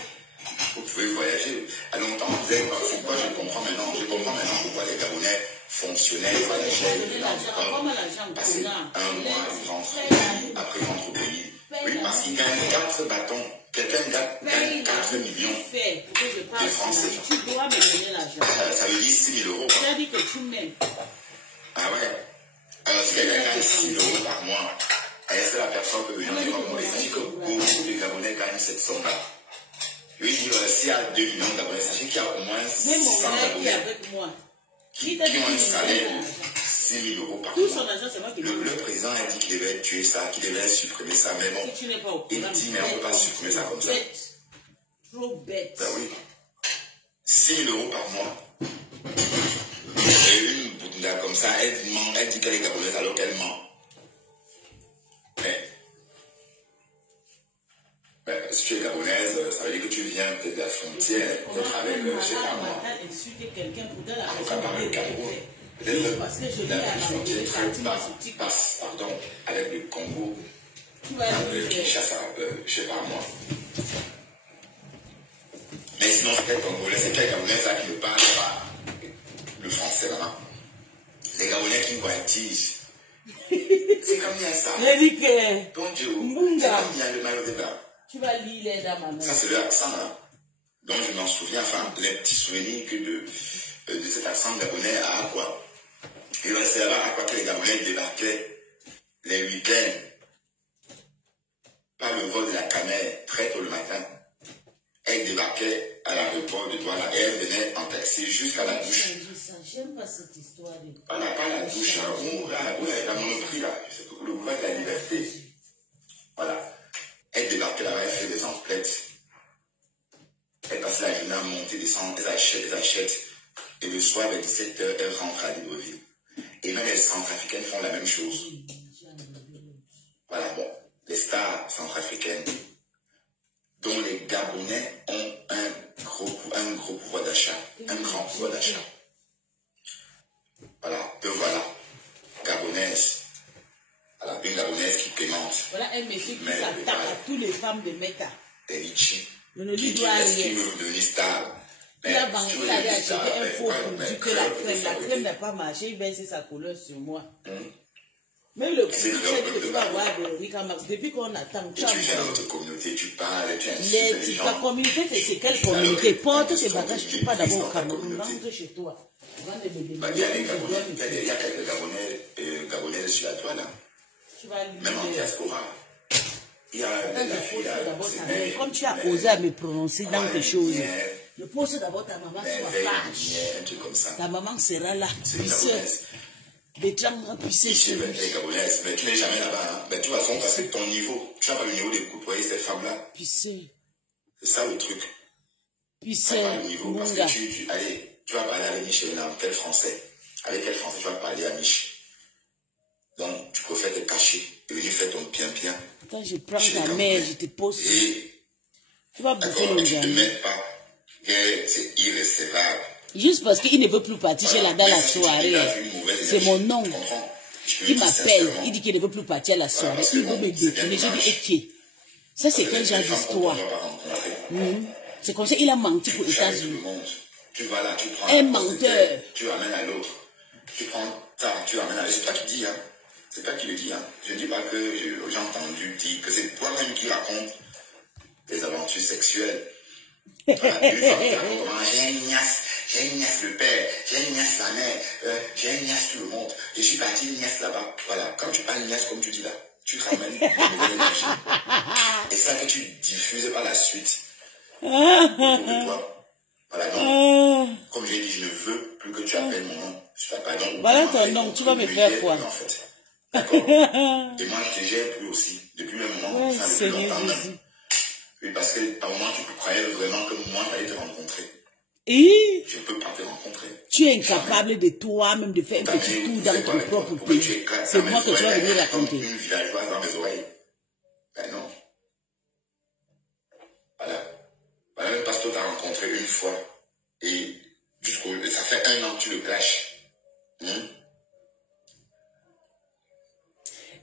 vous pouvez voyager. À longtemps, on disait, pourquoi je comprends maintenant pourquoi les Gabonais fonctionnaient, voyageaient, passer un mois, ils rentrent, après ils rentrent au pays. Oui, parce qu'ils gagnent 4 bâtons. Quelqu'un gagne 4 millions de francs CFA. Tu dois me donner l'argent. Ça veut dire 6 000 euros. Tu as dit que tu m'aimes. Ah ouais. Alors si quelqu'un gagne 6 000 euros par mois, est-ce que la personne peut venir me dire, il s'agit que beaucoup de Gabonais gagnent cette somme-là? Je veux dire, s'il y a 2 millions de Gabonais, sachez qu'il y a au moins 600 Gabonais qui ont un salaire de 6 000 euros par mois. Le président a dit qu'il devait tuer ça, qu'il devait supprimer ça, mais bon, il dit, mais on ne peut pas supprimer ça comme ça. Trop bête. Ben oui. 6 000 euros par mois. Et une boutilla comme ça, elle dit qu'elle est gabonaise alors qu'elle ment. Mais si tu es gabonaise, ça veut dire que tu viens peut-être de la frontière, peut-être avec, je sais pas moi, avocat par le Cameroun. Peut-être la frontière passe, avec le Congo, avec Kinshasa, je sais pas moi. Mais sinon, c'est quel Congolais, c'est quel Gabonais là qui ne parle pas le français là-bas? Les Gabonais qui voyagent. C'est comme il y a ça. Bon Dieu, c'est comme il y a le maillot de bain. Tu vas lire les dames. Ça, c'est le accent, hein. Donc, je m'en souviens, enfin, les petits souvenirs que de cet accent gabonais à Aqua. Et c'est là à Aqua que les Gabonais débarquaient les week-ends par le vol de la Camère très tôt le matin. Elle débarquait à l'aéroport de Douala et elle venait en taxi jusqu'à la douche. J'aime pas cette histoire. Pas la douche, où la monoprix là, c'est le boulevard de la Liberté. Voilà. Elle débarquait là-bas, elle fait des emplettes. Elle passe la journée à monter, descendre, elle achète. Et le soir, vers 17h, elle rentre à Libreville. Et même les centrafricaines font la même chose. Voilà, bon. Les stars centrafricaines, dont les Gabonais ont un gros pouvoir d'achat. Un grand pouvoir d'achat. Voilà, voilà. Gabonaise. Voilà, une Gabonaise qui paimente. Voilà un monsieur qui s'attaque à toutes les femmes de Meta. Des Litchi. Je ne lui dois rien. Qui veut devenir stable. Il a vendu, il allait acheter un faux produit que la crème n'a pas marché, il verse sa couleur sur moi. Même le produit que tu vas avoir Véronique Max, depuis qu'on attend. Tu viens dans notre communauté, tu parles, tu insultes les gens. Ta communauté, c'est quelle communauté? Porte tes bagages, tu pars d'abord au Cameroun, rentre chez toi. Il y a quelques Gabonais sur la toile, même en diaspora. Comme tu as osé à me prononcer dans tes choses, je pose d'abord ta maman sur la page. Ta maman sera là, puisseuse. Bétram, puisseuse. Mais tu n'es jamais là-bas. Mais de toute façon, parce que ton niveau, tu n'as pas le niveau de côtoyer ces femmes-là. Puisseuse. C'est ça le truc. Puisseuse. Tu n'as pas le niveau. Parce que tu vas parler avec Michel dans quel français? Avec quel français tu vas parler à Mich? Donc, tu préfères te cacher et venir faire ton bien-bien. Quand je prends ta mère, je te pose. Et tu vas bouffer le tu ne te mets pas. C'est irrécevable. Juste parce qu'il ne veut plus partir chez dans la soirée. C'est mon nom. Il m'appelle, il dit qu'il ne veut plus partir à la soirée. Il veut me détourner. J'ai dit, ok. Ça, c'est quel genre d'histoire? C'est comme ça, il a menti pour les États-Unis. Tu vas là, tu prends un menteur. Tu amènes à l'autre. Tu prends ça, tu amènes à l'autre. C'est toi qui dis, hein. C'est toi qui le dis, hein. Je ne dis pas que j'ai entendu dire que c'est toi-même qui raconte tes aventures sexuelles. Voilà, j'ai une nièce le père, j'ai une nièce la mère, j'ai une nièce tout le monde. Je suis parti une nièce là-bas. Voilà, quand tu parles une nièce comme tu dis là, tu ramènes une nouvelle énergie. Et ça que tu diffuses par la suite. Autour de toi. Voilà, donc, comme j'ai dit, je ne veux plus que tu appelles mon nom. Je t'appelle non. Voilà ton nom, tu vas me faire quoi? En fait. D'accord. Et moi, je te gère plus aussi. Depuis le moment, ouais, ça depuis longtemps même. Oui, parce que par moment, tu croyais vraiment que moi, j'allais te rencontrer. Et je ne peux pas te rencontrer. Tu es incapable de toi-même de faire un petit tour dans ton propre pays. C'est moi que tu vas venir raconter. Une villageoise dans mes oreilles. Ben non. Voilà. Voilà, le pasteur t'a rencontré une fois. Et ça fait 1 an que tu le clashes.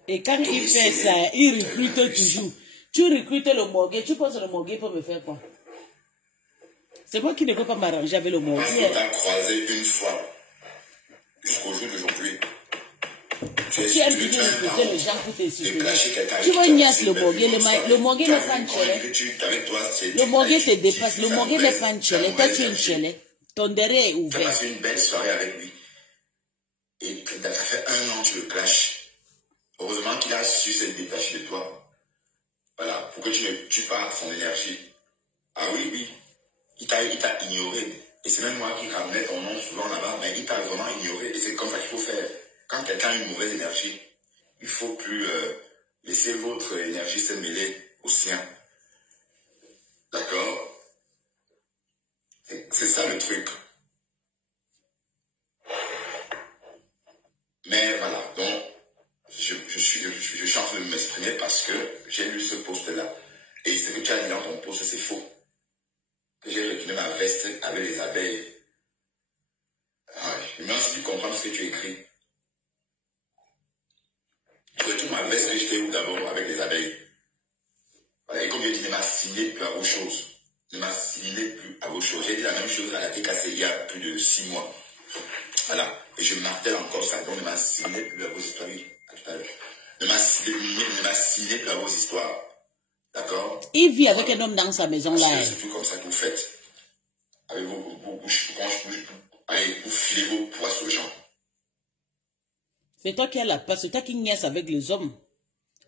Et quand il fait ça, il recrute toujours. Tu recrutes le morgue. Tu penses que le morgue peut me faire quoi? C'est moi qui ne veux pas m'arranger avec le morgue. Parce que tu as croisé une fois. Jusqu'au jour d'aujourd'hui. Tu aimes bien recruter les gens pour te soutenir. Tu vois Nias le morgue. Le morgue n'est pas un chélé. Le morgue te dépasse. Le morgue n'est pas un chélé. Toi, tu es un chélé. Ton derrière est ouvert. Tu as passé une belle soirée avec lui. Et ça fait 1 an que tu le clashes. Heureusement qu'il a su se détacher de toi. Voilà, pour que tu ne tues pas son énergie. Ah oui, oui. Il t'a ignoré. Et c'est même moi qui ramenais ton nom souvent là-bas, mais il t'a vraiment ignoré. Et c'est comme ça qu'il faut faire. Quand quelqu'un a une mauvaise énergie, il ne faut plus laisser votre énergie se mêler au sien. D'accord? C'est ça le truc. Mais voilà, donc, je suis en train de m'exprimer parce que j'ai lu ce post-là. Et ce que tu as dit dans ton post, c'est faux. Que j'ai retourné ma veste avec les abeilles. Je me suis dit comprendre ce que tu écris. Je retourne ma veste que j'étais où d'abord avec les abeilles. Voilà, et comme je dis, ne m'assimilez plus à vos choses. Ne m'assimilez plus à vos choses. J'ai dit la même chose à la TKC il y a plus de 6 mois. Voilà. Et je martèle encore ça. Donc ne m'assimilez plus à vos histoires. À tout à l'heure. Ne m'assimilez plus à vos histoires. D'accord? Il vit avec un homme dans sa maison là. C'est tout comme ça que vous faites. Avec vos bouches, allez, vous filez vos poids sur le champ. C'est toi qui as la place. C'est toi qui niaise avec les hommes.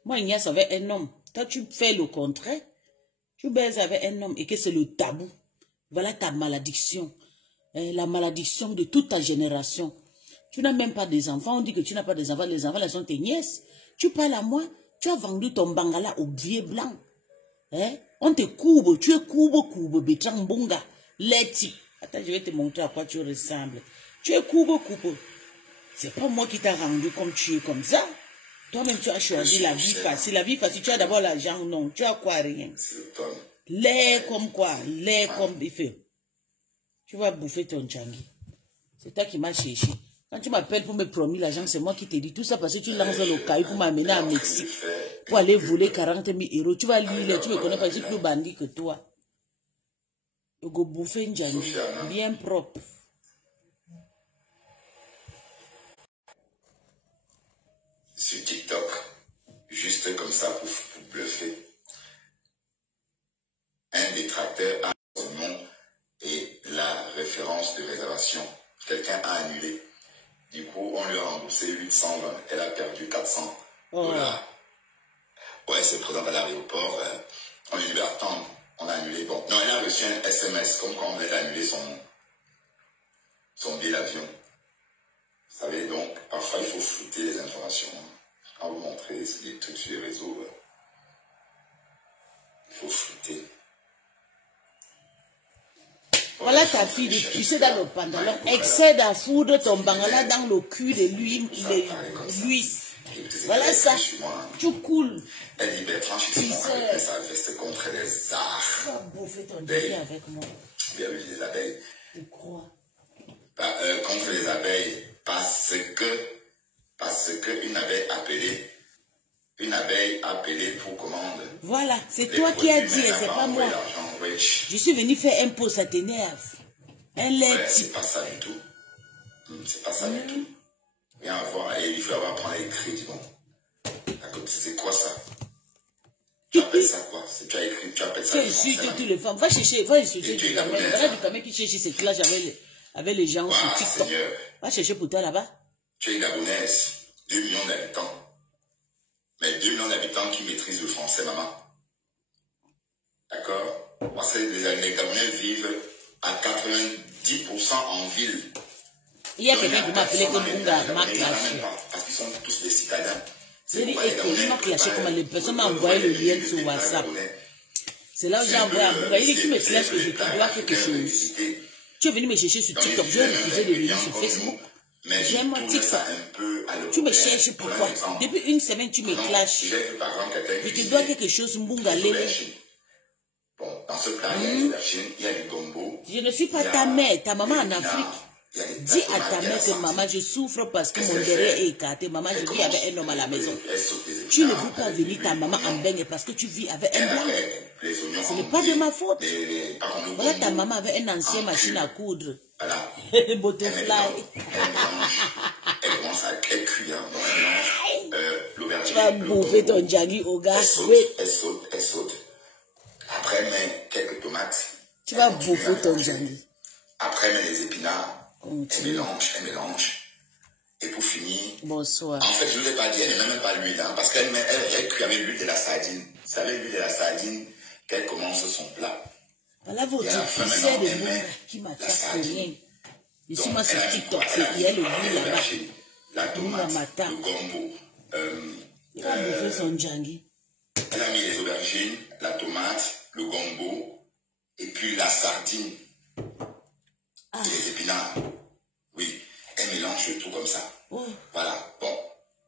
Moi, il niaise avec un homme. Toi, tu fais le contraire. Tu baises avec un homme et que c'est le tabou. Voilà ta malédiction. La malédiction de toute ta génération. Tu n'as même pas des enfants. On dit que tu n'as pas des enfants. Les enfants, elles sont tes nièces. Tu parles à moi. Tu as vendu ton bangala au vieux blanc. On te courbe. Tu es courbe. Bétrambonga. Leti. Attends, je vais te montrer à quoi tu ressembles. Tu es courbe. C'est pas moi qui t'a rendu comme tu es comme ça. Toi-même, tu as choisi la vie facile. La vie facile, tu as d'abord l'argent. Non, tu as quoi? Rien. L'air comme quoi? L'air comme il fait. Tu vas bouffer ton tchangi. C'est toi qui m'as cherché. Quand tu m'appelles pour me promettre l'argent, c'est moi qui te dis tout ça parce que tu lances le caillou pour m'amener à Mexique. Pour aller voler 40 000 €. Tu vas lire, tu me connais pas, je suis plus bandit que toi. Tu vas bouffer un tchangi. Bien propre. Sur TikTok, juste comme ça pour bluffer. Un détracteur a son nom et la référence de réservation. Quelqu'un a annulé. Du coup, on lui a remboursé 820. Elle a perdu 400 $. Ouais, c'est présent à l'aéroport. On lui dit, attends, on a annulé. Bon, non, elle a reçu un SMS comme quand on voulait annuler son billet d'avion. Vous savez, donc, parfois, il faut flouter les informations. Quand vous montrez des trucs sur les réseaux, il faut flouter. Voilà ta fille de pisser dans le pantalon, excède à foudre ton bangala dans le cul de lui. Voilà ça. Tu coules. Elle dit, Bertrand, je suis avec sa veste contre les arts. Tu vas bouffer ton début avec moi. Bien vu, les abeilles. Tu crois? contre les abeilles parce que une abeille appelée pour commande. Voilà, c'est toi qui as dit, c'est pas moi. Je suis venu faire un pot, ça t'énerve. Un lait. C'est pas ça du tout. C'est pas ça du tout. Rien à voir. Et il faut avoir prendre les crédits. Bon. C'est quoi ça? Tu appelles ça quoi? Tu as écrit, tu appelles ça. Tu insultes toutes les femmes. Va chercher, va insulter du Cameroun. Voilà du Cameroun qui cherche cette clash avec les gens sur TikTok. Va chercher pour toi là-bas. Tu es gabonaise, 2 millions d'habitants. Mais 2 millions d'habitants qui maîtrisent le français, maman. D'accord? Parce que les Gabonais vivent à 90% en ville. Il y a quelqu'un qui m'a appelé comme Bunga, m'a clashé. Parce qu'ils sont tous des citadins. J'ai dit, il m'a clashé comme les personnes m'ont envoyé le lien sur WhatsApp. C'est là où j'ai envoyé à Bunga. Il dit qu'il me clash que je dois quelque chose. Tu es venu me chercher sur TikTok, j'ai refusé de venir sur Facebook. J'aime mon TikTok. Tu me cherches pourquoi? Depuis une semaine, tu me clashes. Je te dois quelque chose, Mbunga Lele. Bon, dans ce plat, il y a l'aubergine, il y a du gombo. Je ne suis pas ta mère, ta maman en Afrique. Dis à ta mère que maman, je souffre parce que mon derrière est écarté. Maman, je vis avec un homme à la maison. Tu ne veux pas venir ta maman en baigne parce que tu vis avec un blanc. Ce n'est pas de ma faute. Voilà ta maman avec une ancienne machine à coudre. Voilà. Butterfly. Elle commence à cuire. L'aubergine. Tu vas bouffer ton jaggi au gars. Elle saute. Après, elle met quelques tomates. Tu vas bouffer ton jaggi. Après, elle met les épinards. Elle mélange. Et pour finir, bonsoir. En fait, je ne vous ai pas dit, elle ne met même pas l'huile, hein, parce qu'elle cuit avec l'huile de la sardine. C'est avec l'huile de la sardine qu'elle commence son plat. Voilà votre poussière de monde qui m'attaque rien. Ici, moi, sur TikTok, il y a le huile là-bas. La tomate, le gombo. Il va bouffer son djangui. Elle a mis les aubergines, la tomate, le gombo, et puis la sardine. Et les épinards. Oui, elle mélange tout comme ça. Oh. Voilà, bon.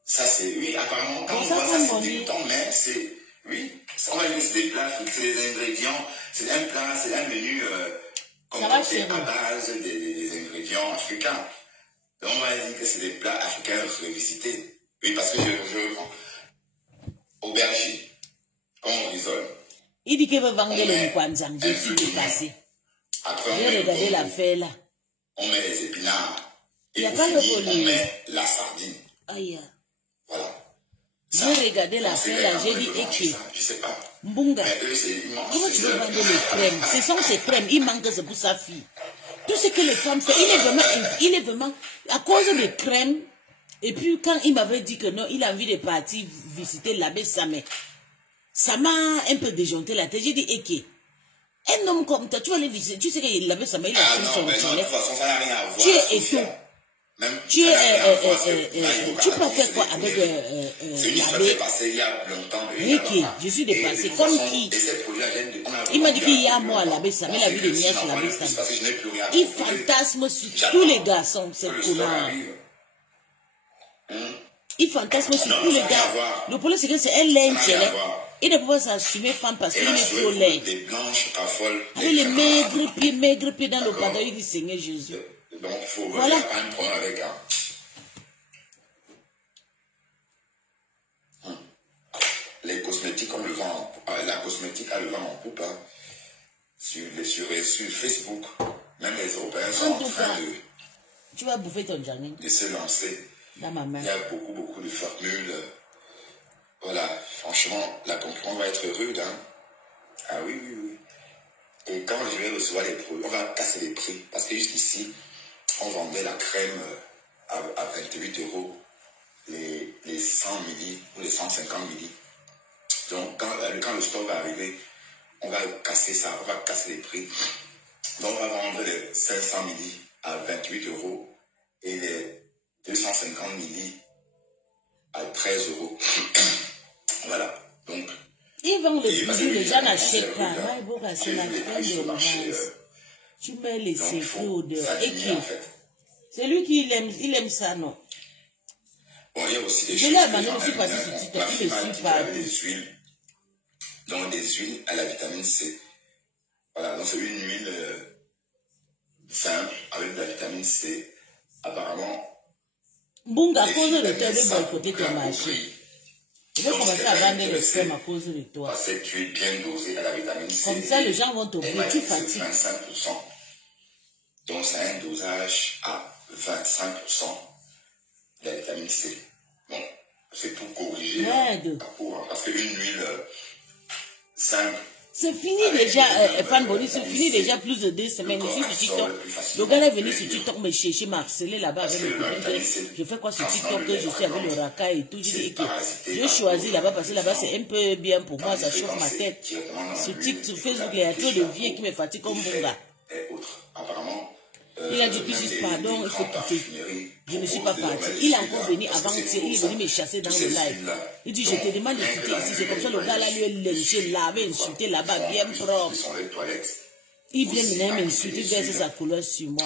Ça, c'est, oui, apparemment, quand on voit ça, c'est dégoûtant, mais c'est, oui, on va dire que c'est des plats, c'est des ingrédients, c'est un plat, c'est un menu composé à base des ingrédients africains. Donc, on va dire que c'est des plats africains revisités. Oui, parce que aubergine, quand on risole. Il dit qu'il veut vendre le Mkwanzang, je suis dépassé. Après, j'ai regardé l'affaire là. On met les épinards. Il n'y a pas le volume. On met la sardine. Aïe. Voilà. J'ai regardé l'affaire là, j'ai dit, écoute. Je sais pas. Mbunga, comment tu veux vendre les crèmes? Ce sont ces crèmes, il manque c'est pour sa fille. Tout ce que les femmes font, il est vraiment, à cause des crèmes. Et puis quand il m'avait dit que non, il a envie de partir visiter l'abbé Samé, ça m'a un peu déjanté la tête. J'ai dit, écoute. Un homme comme toi, tu vas aller visiter, tu sais qu'il avait sa main, il a fait son toilette. Tu es éteint. Tu peux faire quoi avec l'abbé? Ricky, je suis dépassé. Comme qui? Il m'a dit qu'il y a moi à l'abbé Samé, la vie de nièce à l'abbé Samé. Il fantasme sur tous les garçons, cette connard. Il fantasme sur tous les gars. Le problème, c'est que c'est un lynch. Il ne peut pas s'assumer femme parce qu'il est trop laid. Avec les maigres pieds dans le pantalon, il dit Seigneur Jésus. Voilà. Les cosmétiques, comme le vent, la cosmétique a le vent en poupe. Hein. Sur Facebook, même les Européens sont en train de... Tu vas bouffer ton jamin. De se lancer. Dans ma main. Il y a beaucoup de formules. Voilà, franchement, la concurrence va être rude. Hein. Ah oui. Et quand je vais recevoir les produits, on va casser les prix. Parce que jusqu'ici, on vendait la crème à 28 €, les 100 milli ou les 150 milli. Donc, quand le stock va arriver, on va casser ça, on va casser les prix. Donc, on va vendre les 500 milli à 28 € et les 250 milli à 13 €. Voilà. Donc, ils vendent le bidou, les gens n'achètent pas. C'est la crème de romance. Tu mets les sécures au dehors. Et qui? C'est lui qui il aime ça, non? Bon, il y a aussi des je l'ai abandonné aussi parce que tu ne suis pas. Donc, des huiles à la vitamine C. Voilà, donc c'est une huile simple, avec de la vitamine C. Apparemment, Bunga, à cause de toi, de boycotter ton marché. Je vais commencer à vendre les sperme à cause de toi. Parce que tu es bien dosé à la vitamine C. Comme ça, les gens vont t'oublier, tu fatigues. 25%. Donc, c'est un dosage à 25% de la vitamine C. Bon, c'est pour corriger. Parce qu'une huile simple. C'est fini déjà, Fan Bonnie, c'est fini déjà plus de 2 semaines. Je suis sur TikTok. Le gars est venu sur TikTok me chercher, m'a harcelé là-bas avec mes copines. Je fais quoi sur TikTok, que je suis avec le raka et tout. J'ai dit que je choisis là-bas parce que là-bas c'est un peu bien pour moi, ça chauffe ma tête. Sur TikTok, sur Facebook, il y a trop de vieux qui me fatiguent comme Bunga. Il a dit, puis pardon, il faut quitter. Je ne suis pas parti. Il est encore venu avant-hier, il est venu me chasser dans le live. Il dit, je te demande de quitter ici. C'est comme ça, le gars là, lui est lynché, lavé, insulté là-bas, bien propre. Il vient maintenant m'insulter, verser sa couleur sur moi.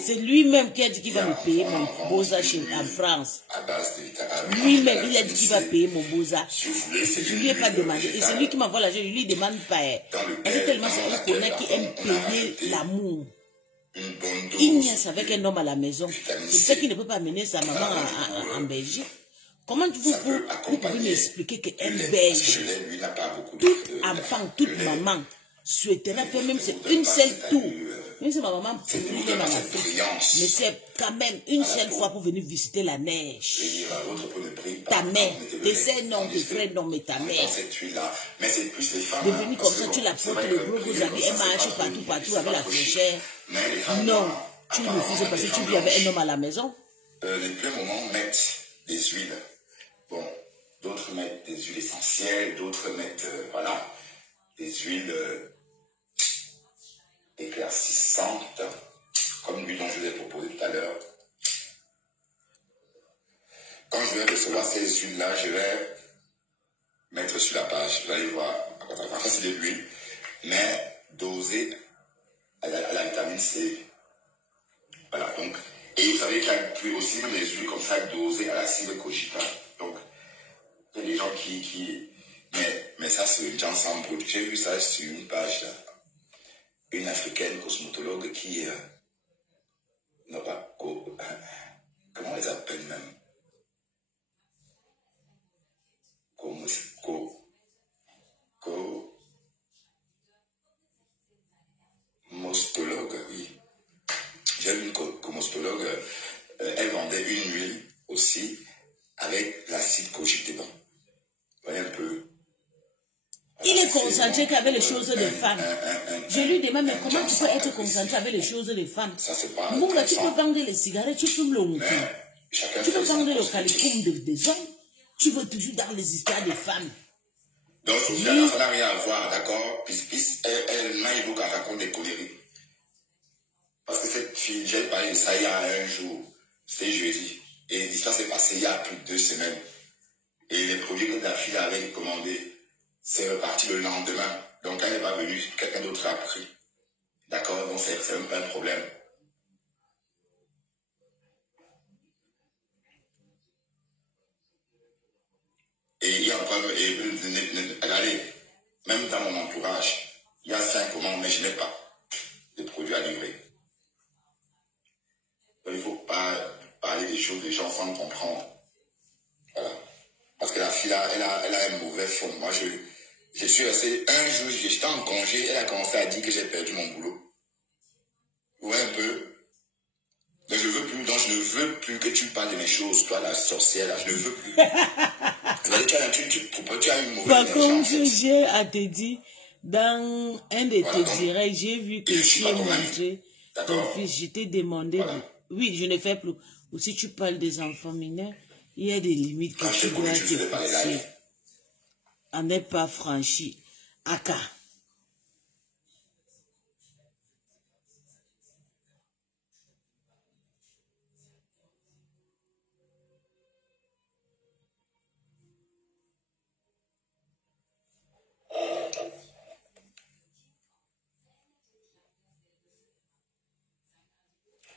C'est lui-même qui a dit qu'il va me payer mon boza en France. Lui-même, il a dit qu'il va payer mon boza. Je ne lui ai pas demandé. Et c'est lui qui m'envoie l'argent, je ne lui demande pas. Parce que tellement c'est un connard qui aime payer l'amour. Il n'y a avec un homme à la maison. C'est pour ça qu'il ne peut pas amener sa maman en Belgique. Comment vous pouvez m'expliquer qu'un Belge, tout enfant, toute maman, souhaiterait faire même une seule tour. Même si ma maman pourrait en Afrique, mais c'est quand même une seule fois pour venir visiter la neige. Ta mère, tes sœurs non, tes frères non, mais ta mère. De venir comme ça, tu la portes, le gros gros habits, elle marche partout avec la fraîcheur. Non, tu refuses parce que tu vis avec un homme à la maison. Depuis un moment, mettent des huiles. Bon, d'autres mettent des huiles essentielles, d'autres mettent, voilà, des huiles éclaircissantes, comme l'huile dont je vous ai proposé tout à l'heure. Quand je vais recevoir ces huiles-là, je vais mettre sur la page. Vous allez voir, ça c'est de l'huile, mais dosée à la vitamine C. Voilà, donc, et vous savez qu'il y a aussi même des huiles comme ça dosées à l'acide cogita. Donc, il y a des gens qui mais ça c'est une gens sans brut. J'ai vu ça sur une page, une africaine cosmétologue qui, non pas, comment on les appelle même? Mostologue, oui. J'ai vu une cosmétologue, elle vendait une huile aussi avec l'acide cogique dedans. Vous voyez un peu. Il est concentré qu'avec les choses des femmes. Je lui demande, mais comment tu peux être concentré avec les choses des femmes? Moula, tu peux vendre les cigarettes, tu peux le tu peux vendre le calicum des hommes. Tu veux toujours dans les histoires des femmes. Donc, ça n'a rien à voir, d'accord? Elle n'a eu qu'à raconter des coléries. Parce que cette fille, j'ai parlé de ça il y a un jour. C'était jeudi. Et l'histoire s'est passée il y a plus de 2 semaines. Et les produits que la fille avait commandés, c'est reparti le lendemain. Donc, quand elle n'est pas venue, quelqu'un d'autre a pris. D'accord? Donc, c'est même pas un problème. Et il y a encore, regardez, même dans mon entourage, il y a 5 commandes, mais je n'ai pas de produits à livrer. Donc, il ne faut pas parler des choses des gens sans comprendre. Voilà. Parce que la fille, là, elle a un mauvais fond. Moi, je suis resté un jour, j'étais en congé, elle a commencé à dire que j'ai perdu mon boulot. Vous voyez un peu? Mais je ne veux plus que tu parles de mes choses, toi, la sorcière, là, je ne veux plus. Tu as une mauvaise Par contre, j'ai à te dire, dans un de tes directs, j'ai vu que tu as montré ton fils, je t'ai demandé, oui, je ne fais plus. Ou si tu parles des enfants mineurs, il y a des limites que tu dois te fixer. À ne pas franchir. Aka.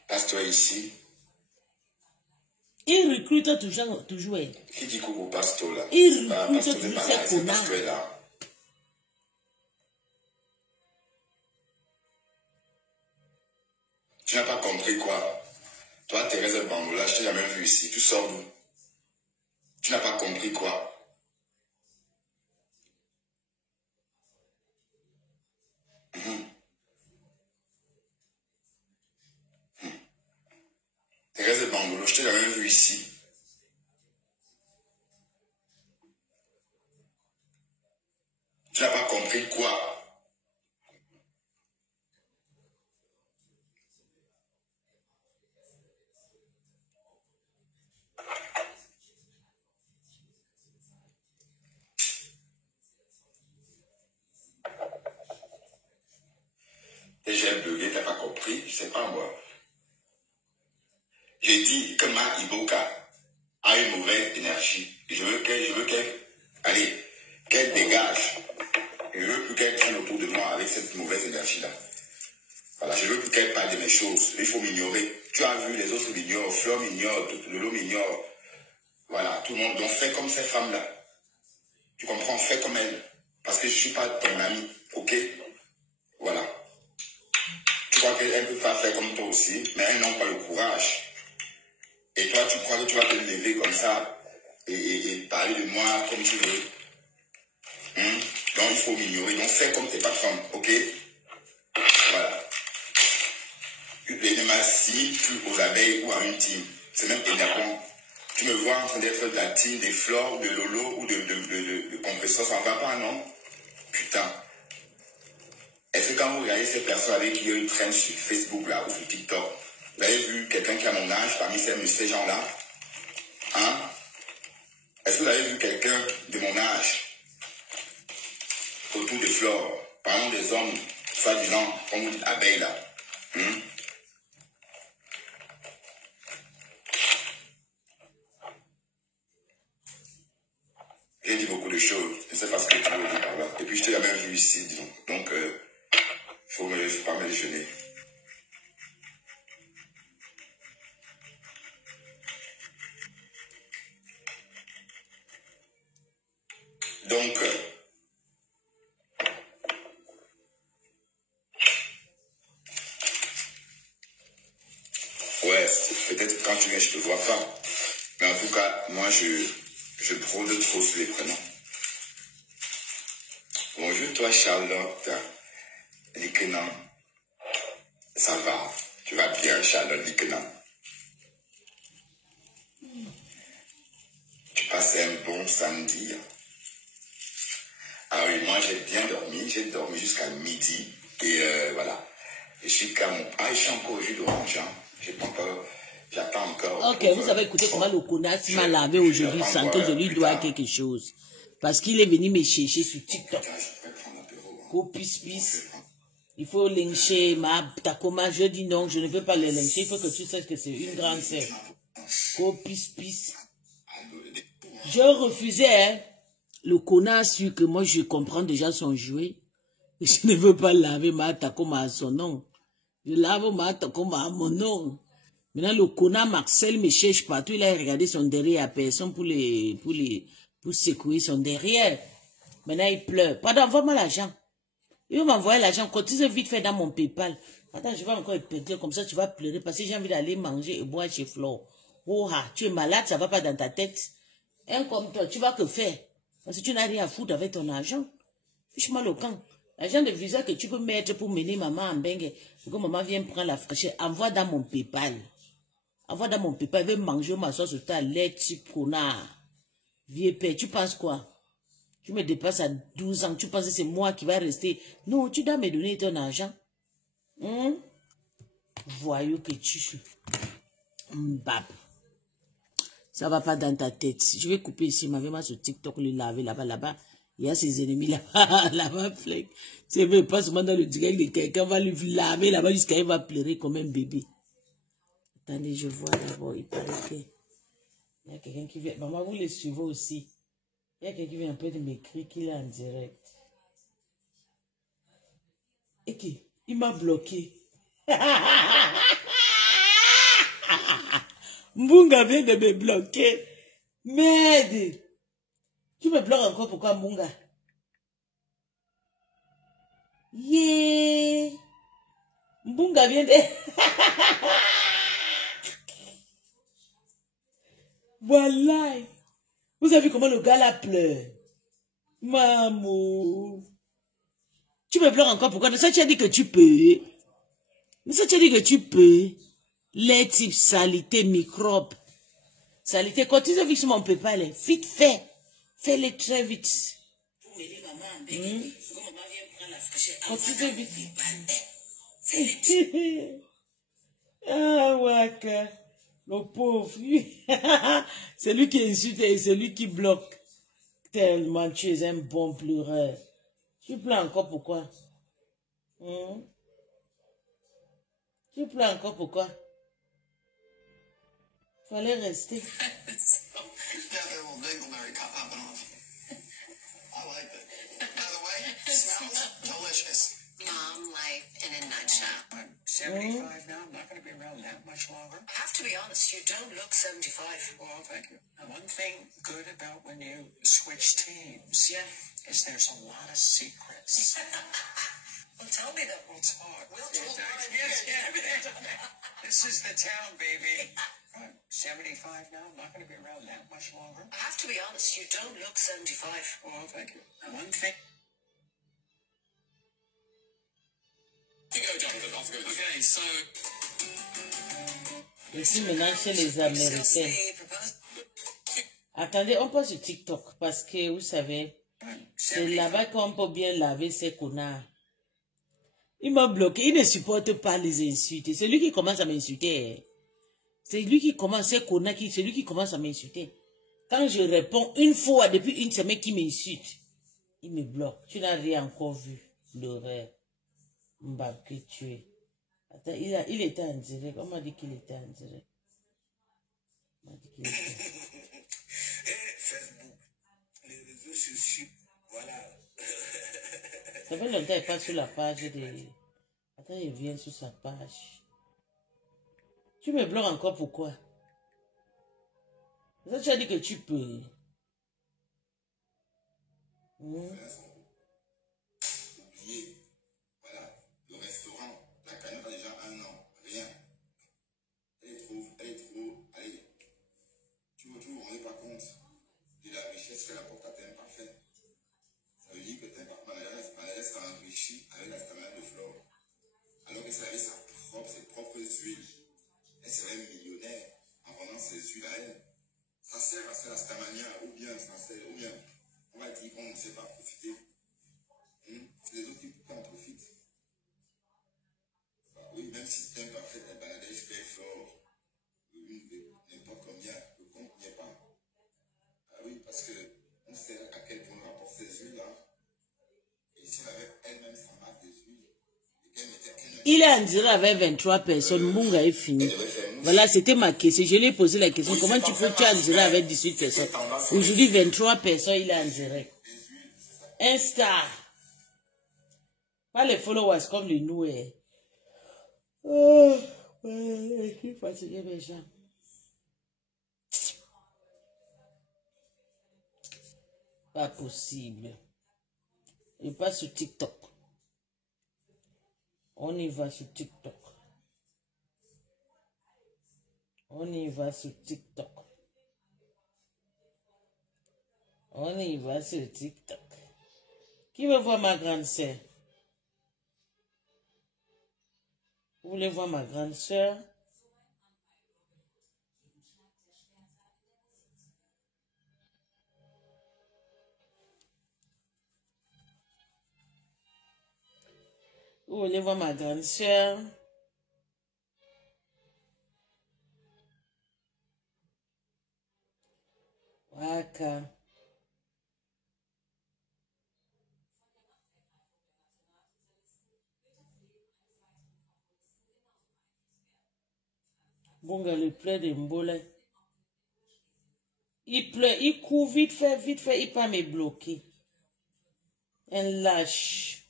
Pasteur ici. Il recrute toujours. Qui dit coucou pasteur là? Il recrute toujours ces connards. Tu n'as pas compris quoi? Toi, Thérèse Bangola, je t'ai jamais vu ici. Tu sors d'où? Tu n'as pas compris quoi? Thérèse Bangola, je t'ai jamais vu ici. Tu n'as pas compris quoi? Et j'ai bugué, tu n'as pas compris, je sais pas moi. J'ai dit que Ma Iboka a une mauvaise énergie. Je veux qu'elle dégage. Je ne veux plus qu'elle traîne autour de moi avec cette mauvaise énergie-là. Voilà, je ne veux plus qu'elle parle de mes choses. Il faut m'ignorer. Tu as vu, les autres m'ignorent, Fleur m'ignore, Lolo m'ignore. Voilà, tout le monde. Donc fais comme cette femme-là. Tu comprends? Fais comme elle. Parce que je ne suis pas ton ami. Ok? Voilà. Tu crois qu'elle peut pas faire comme toi aussi, mais elles n'ont pas le courage. Et toi, tu crois que tu vas te lever comme ça et parler de moi comme tu veux. Donc, il faut m'ignorer. Donc, fais comme tes patrons, ok? Voilà. Ne m'assimile plus aux abeilles ou à une team. C'est même énervant. Tu me vois en train d'être de la team des Flores, de Lolo ou de Compresseur, ça ne va pas, non? Putain. Est-ce que quand vous regardez ces personnes avec qui il y a une traîne sur Facebook là, ou sur TikTok, vous avez vu quelqu'un qui a mon âge parmi ces gens-là? Hein? Est-ce que vous avez vu quelqu'un de mon âge autour des Flores, parlant des hommes, soi-disant, comme vous dites, abeilles là? J'ai dit beaucoup de choses, je ne sais pas ce que tu veux dire par là. Et puis je t'ai jamais vu ici, disons. Donc, faut pas me déjeuner. Donc, ouais, peut-être quand tu viens, je te vois pas. Mais en tout cas, moi, je brode trop sur les prénoms. Bonjour, toi, Charlotte. Likenan. Ça va. Tu vas bien, Charlotte Likenan. Tu passes un bon samedi. Ah oui, moi, j'ai bien dormi. J'ai dormi jusqu'à midi. Et voilà. Je suis calme. Ah, je suis encore au jus d'orange. Hein. J'attends encore. Ok, vous avez écouté comment le connasse m'a lavé aujourd'hui sans que je lui dois quelque chose. Parce qu'il est venu me chercher sur TikTok. Pis. Il faut lyncher ma Takoma. Je dis non, je ne veux pas le lyncher. Il faut que tu saches que c'est une grande sœur. Pis. Je refusais, hein. Le connasse su que moi je comprends déjà son jouet. Et je ne veux pas laver ma Takoma à son nom. Je lave ma Takoma à mon nom. Maintenant, le connard Marcel me cherche partout. Il a regardé son derrière à personne pour secouer son derrière. Maintenant, il pleure. Pardon, envoie-moi l'argent. Il va m'envoyer l'argent. Continue vite fait dans mon PayPal. Attends, je vais encore péter comme ça, tu vas pleurer parce que j'ai envie d'aller manger et boire chez Flore. Oh, tu es malade, ça va pas dans ta tête. Un comme toi, tu vas que faire? Parce que tu n'as rien à foutre avec ton argent. Fiche-moi le camp. L'argent de visa que tu peux mettre pour mener maman en bengue, pour que maman vienne prendre la fraîcheur, envoie dans mon PayPal. Envoie dans mon PayPal, il veut manger ma soeur sur ta lettre, type connard. Vieux père, tu penses quoi? Tu me dépasses à 12 ans, tu penses que c'est moi qui va rester? Non, tu dois me donner ton argent. Voyou que tu suis. Mbab. Ça va pas dans ta tête. Je vais couper ici, ma maman sur TikTok, le laver là-bas. Il y a ses ennemis là-bas, là-bas, flec. C'est même pas seulement dans le direct de quelqu'un va lui laver là-bas jusqu'à il va pleurer comme un bébé. Attendez, je vois d'abord, il paraît que il y a quelqu'un qui vient. Maman, vous les suivez aussi. Il y a quelqu'un qui vient un peu de m'écrire qu'il est en direct. Et qui? Il m'a bloqué. Mbunga vient de me bloquer. Merde. Tu me bloques encore, pourquoi Mbunga? Yeah. Mbunga vient de... Voilà. Vous avez vu comment le gars là pleure? Maman. Tu me pleures encore pourquoi? Mais ça, tu as dit que tu peux. Mais ça, tu as dit que tu peux. Les types salité, microbes. Salité, quand tu as vu que on ne peut pas les. Vite fait. Fais-les très vite. Quand tu as vite. Ah, Waka. Le pauvre. C'est lui qui insulte et c'est lui qui bloque. Tellement tu es un bon pleureur. Tu pleures encore pourquoi? Tu pleures encore pourquoi? Fallait rester. Mom life in a nutshell. I'm 75 now. I'm not going to be around that much longer. I have to be honest, you don't look 75. Well, thank you. And one thing good about when you switch teams, is there's a lot of secrets. Well, tell me them. We'll talk. We'll talk. Yes. This is the town, baby. I'm 75 now. I'm not going to be around that much longer. I have to be honest, you don't look 75. Well, thank you. And one thing. Okay, so... Ici maintenant chez les Américains. Attendez, on passe sur TikTok parce que vous savez, c'est là-bas qu'on peut bien laver ces connards. Il m'a bloqué, il ne supporte pas les insultes. C'est lui qui commence à m'insulter. C'est lui qui commence, ces connards, c'est lui qui commence à m'insulter. Quand je réponds une fois depuis une semaine qu'il m'insulte, il me bloque. Tu n'as rien encore vu, l'horreur. Mbappé tué. Attends, il était en direct. On m'a dit qu'il était en direct. On m'a dit qu'il était. Facebook, les réseaux sociaux, voilà. Ça fait longtemps qu'il passe sur la page de... Attends, il vient sur sa page. Tu me bloques encore pourquoi? Ça, tu as dit que tu peux. Que la porte atteint parfait. Ça veut dire que Maladès a enrichi avec la stamina de Flore. Alors que ça avait ses propres huiles. Elle serait millionnaire en vendant ses huiles à elle. Ça sert à ça la stamina, ou bien on va dire qu'on ne sait pas profiter. C'est les autres qui en profitent. Bah, oui, même si c'est imparfait, Maladès paye Flore. N'importe combien, le compte n'y est pas. Ah oui, parce que on sait à quel point on rapporte ces huiles-là. Et si elle avait elle-même sa marque des huiles, et qu'elle mettait elle-même... Il est en direct avec 23 personnes. Munga est fini. Voilà, c'était ma question. Je lui ai posé la question. Oui, comment tu peux en direct avec 18 personnes? Aujourd'hui, 23 personnes, il est en direct. Un star. Pas les followers comme les nous. Oh, je suis fatigué, mes gens. Pas possible. Et pas sur TikTok. On y va sur TikTok. On y va sur TikTok. On y va sur TikTok. Qui veut voir ma grande sœur? Vous voulez voir ma grande sœur? Vous voulez voir ma grande sœur? Waka. Bonga le pleure de Mbola. Il pleure, il court vite fait, il peut me bloquer. Un lâche.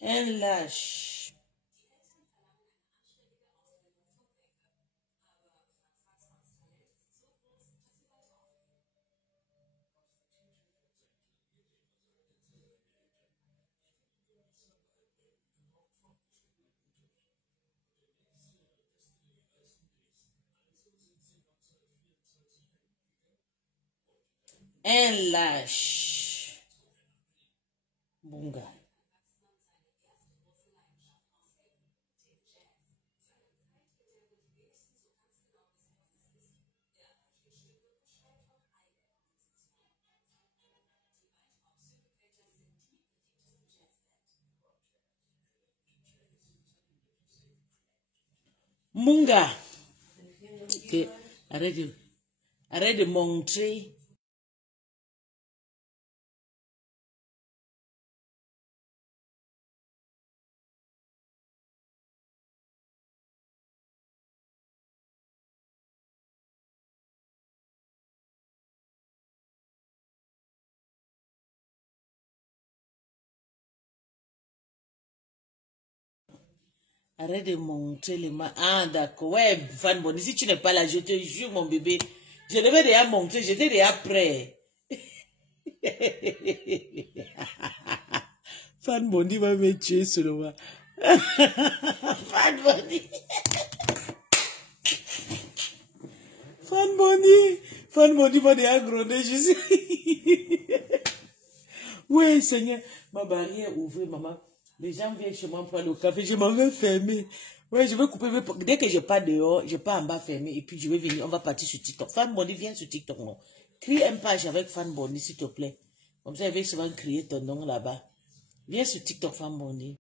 Un lâche. Un lâche. Bunga. Munga. Okay. Arrête de montrer. Arrête de montrer les mains. Ah, d'accord. Ouais, Fan Bonny, si tu n'es pas là, je te jure, mon bébé. Je devais déjà montrer, j'étais déjà prêt. Fan Bonny va me tuer seulement. Fan Bonny. Fan Bonny va déjà gronder, je sais. Oui, Seigneur. Ma barrière ouverte, maman. Les gens viennent chez moi prendre le café, je m'en vais fermer. Ouais, je vais couper. Dès que je pars dehors, je pars en bas fermer. Et puis je vais venir, on va partir sur TikTok. Fan Bonny, viens sur TikTok, non. Crée une page avec Fan Bonny, s'il te plaît. Comme ça, il va souvent créer ton nom là-bas. Viens sur TikTok, Fan Bonny.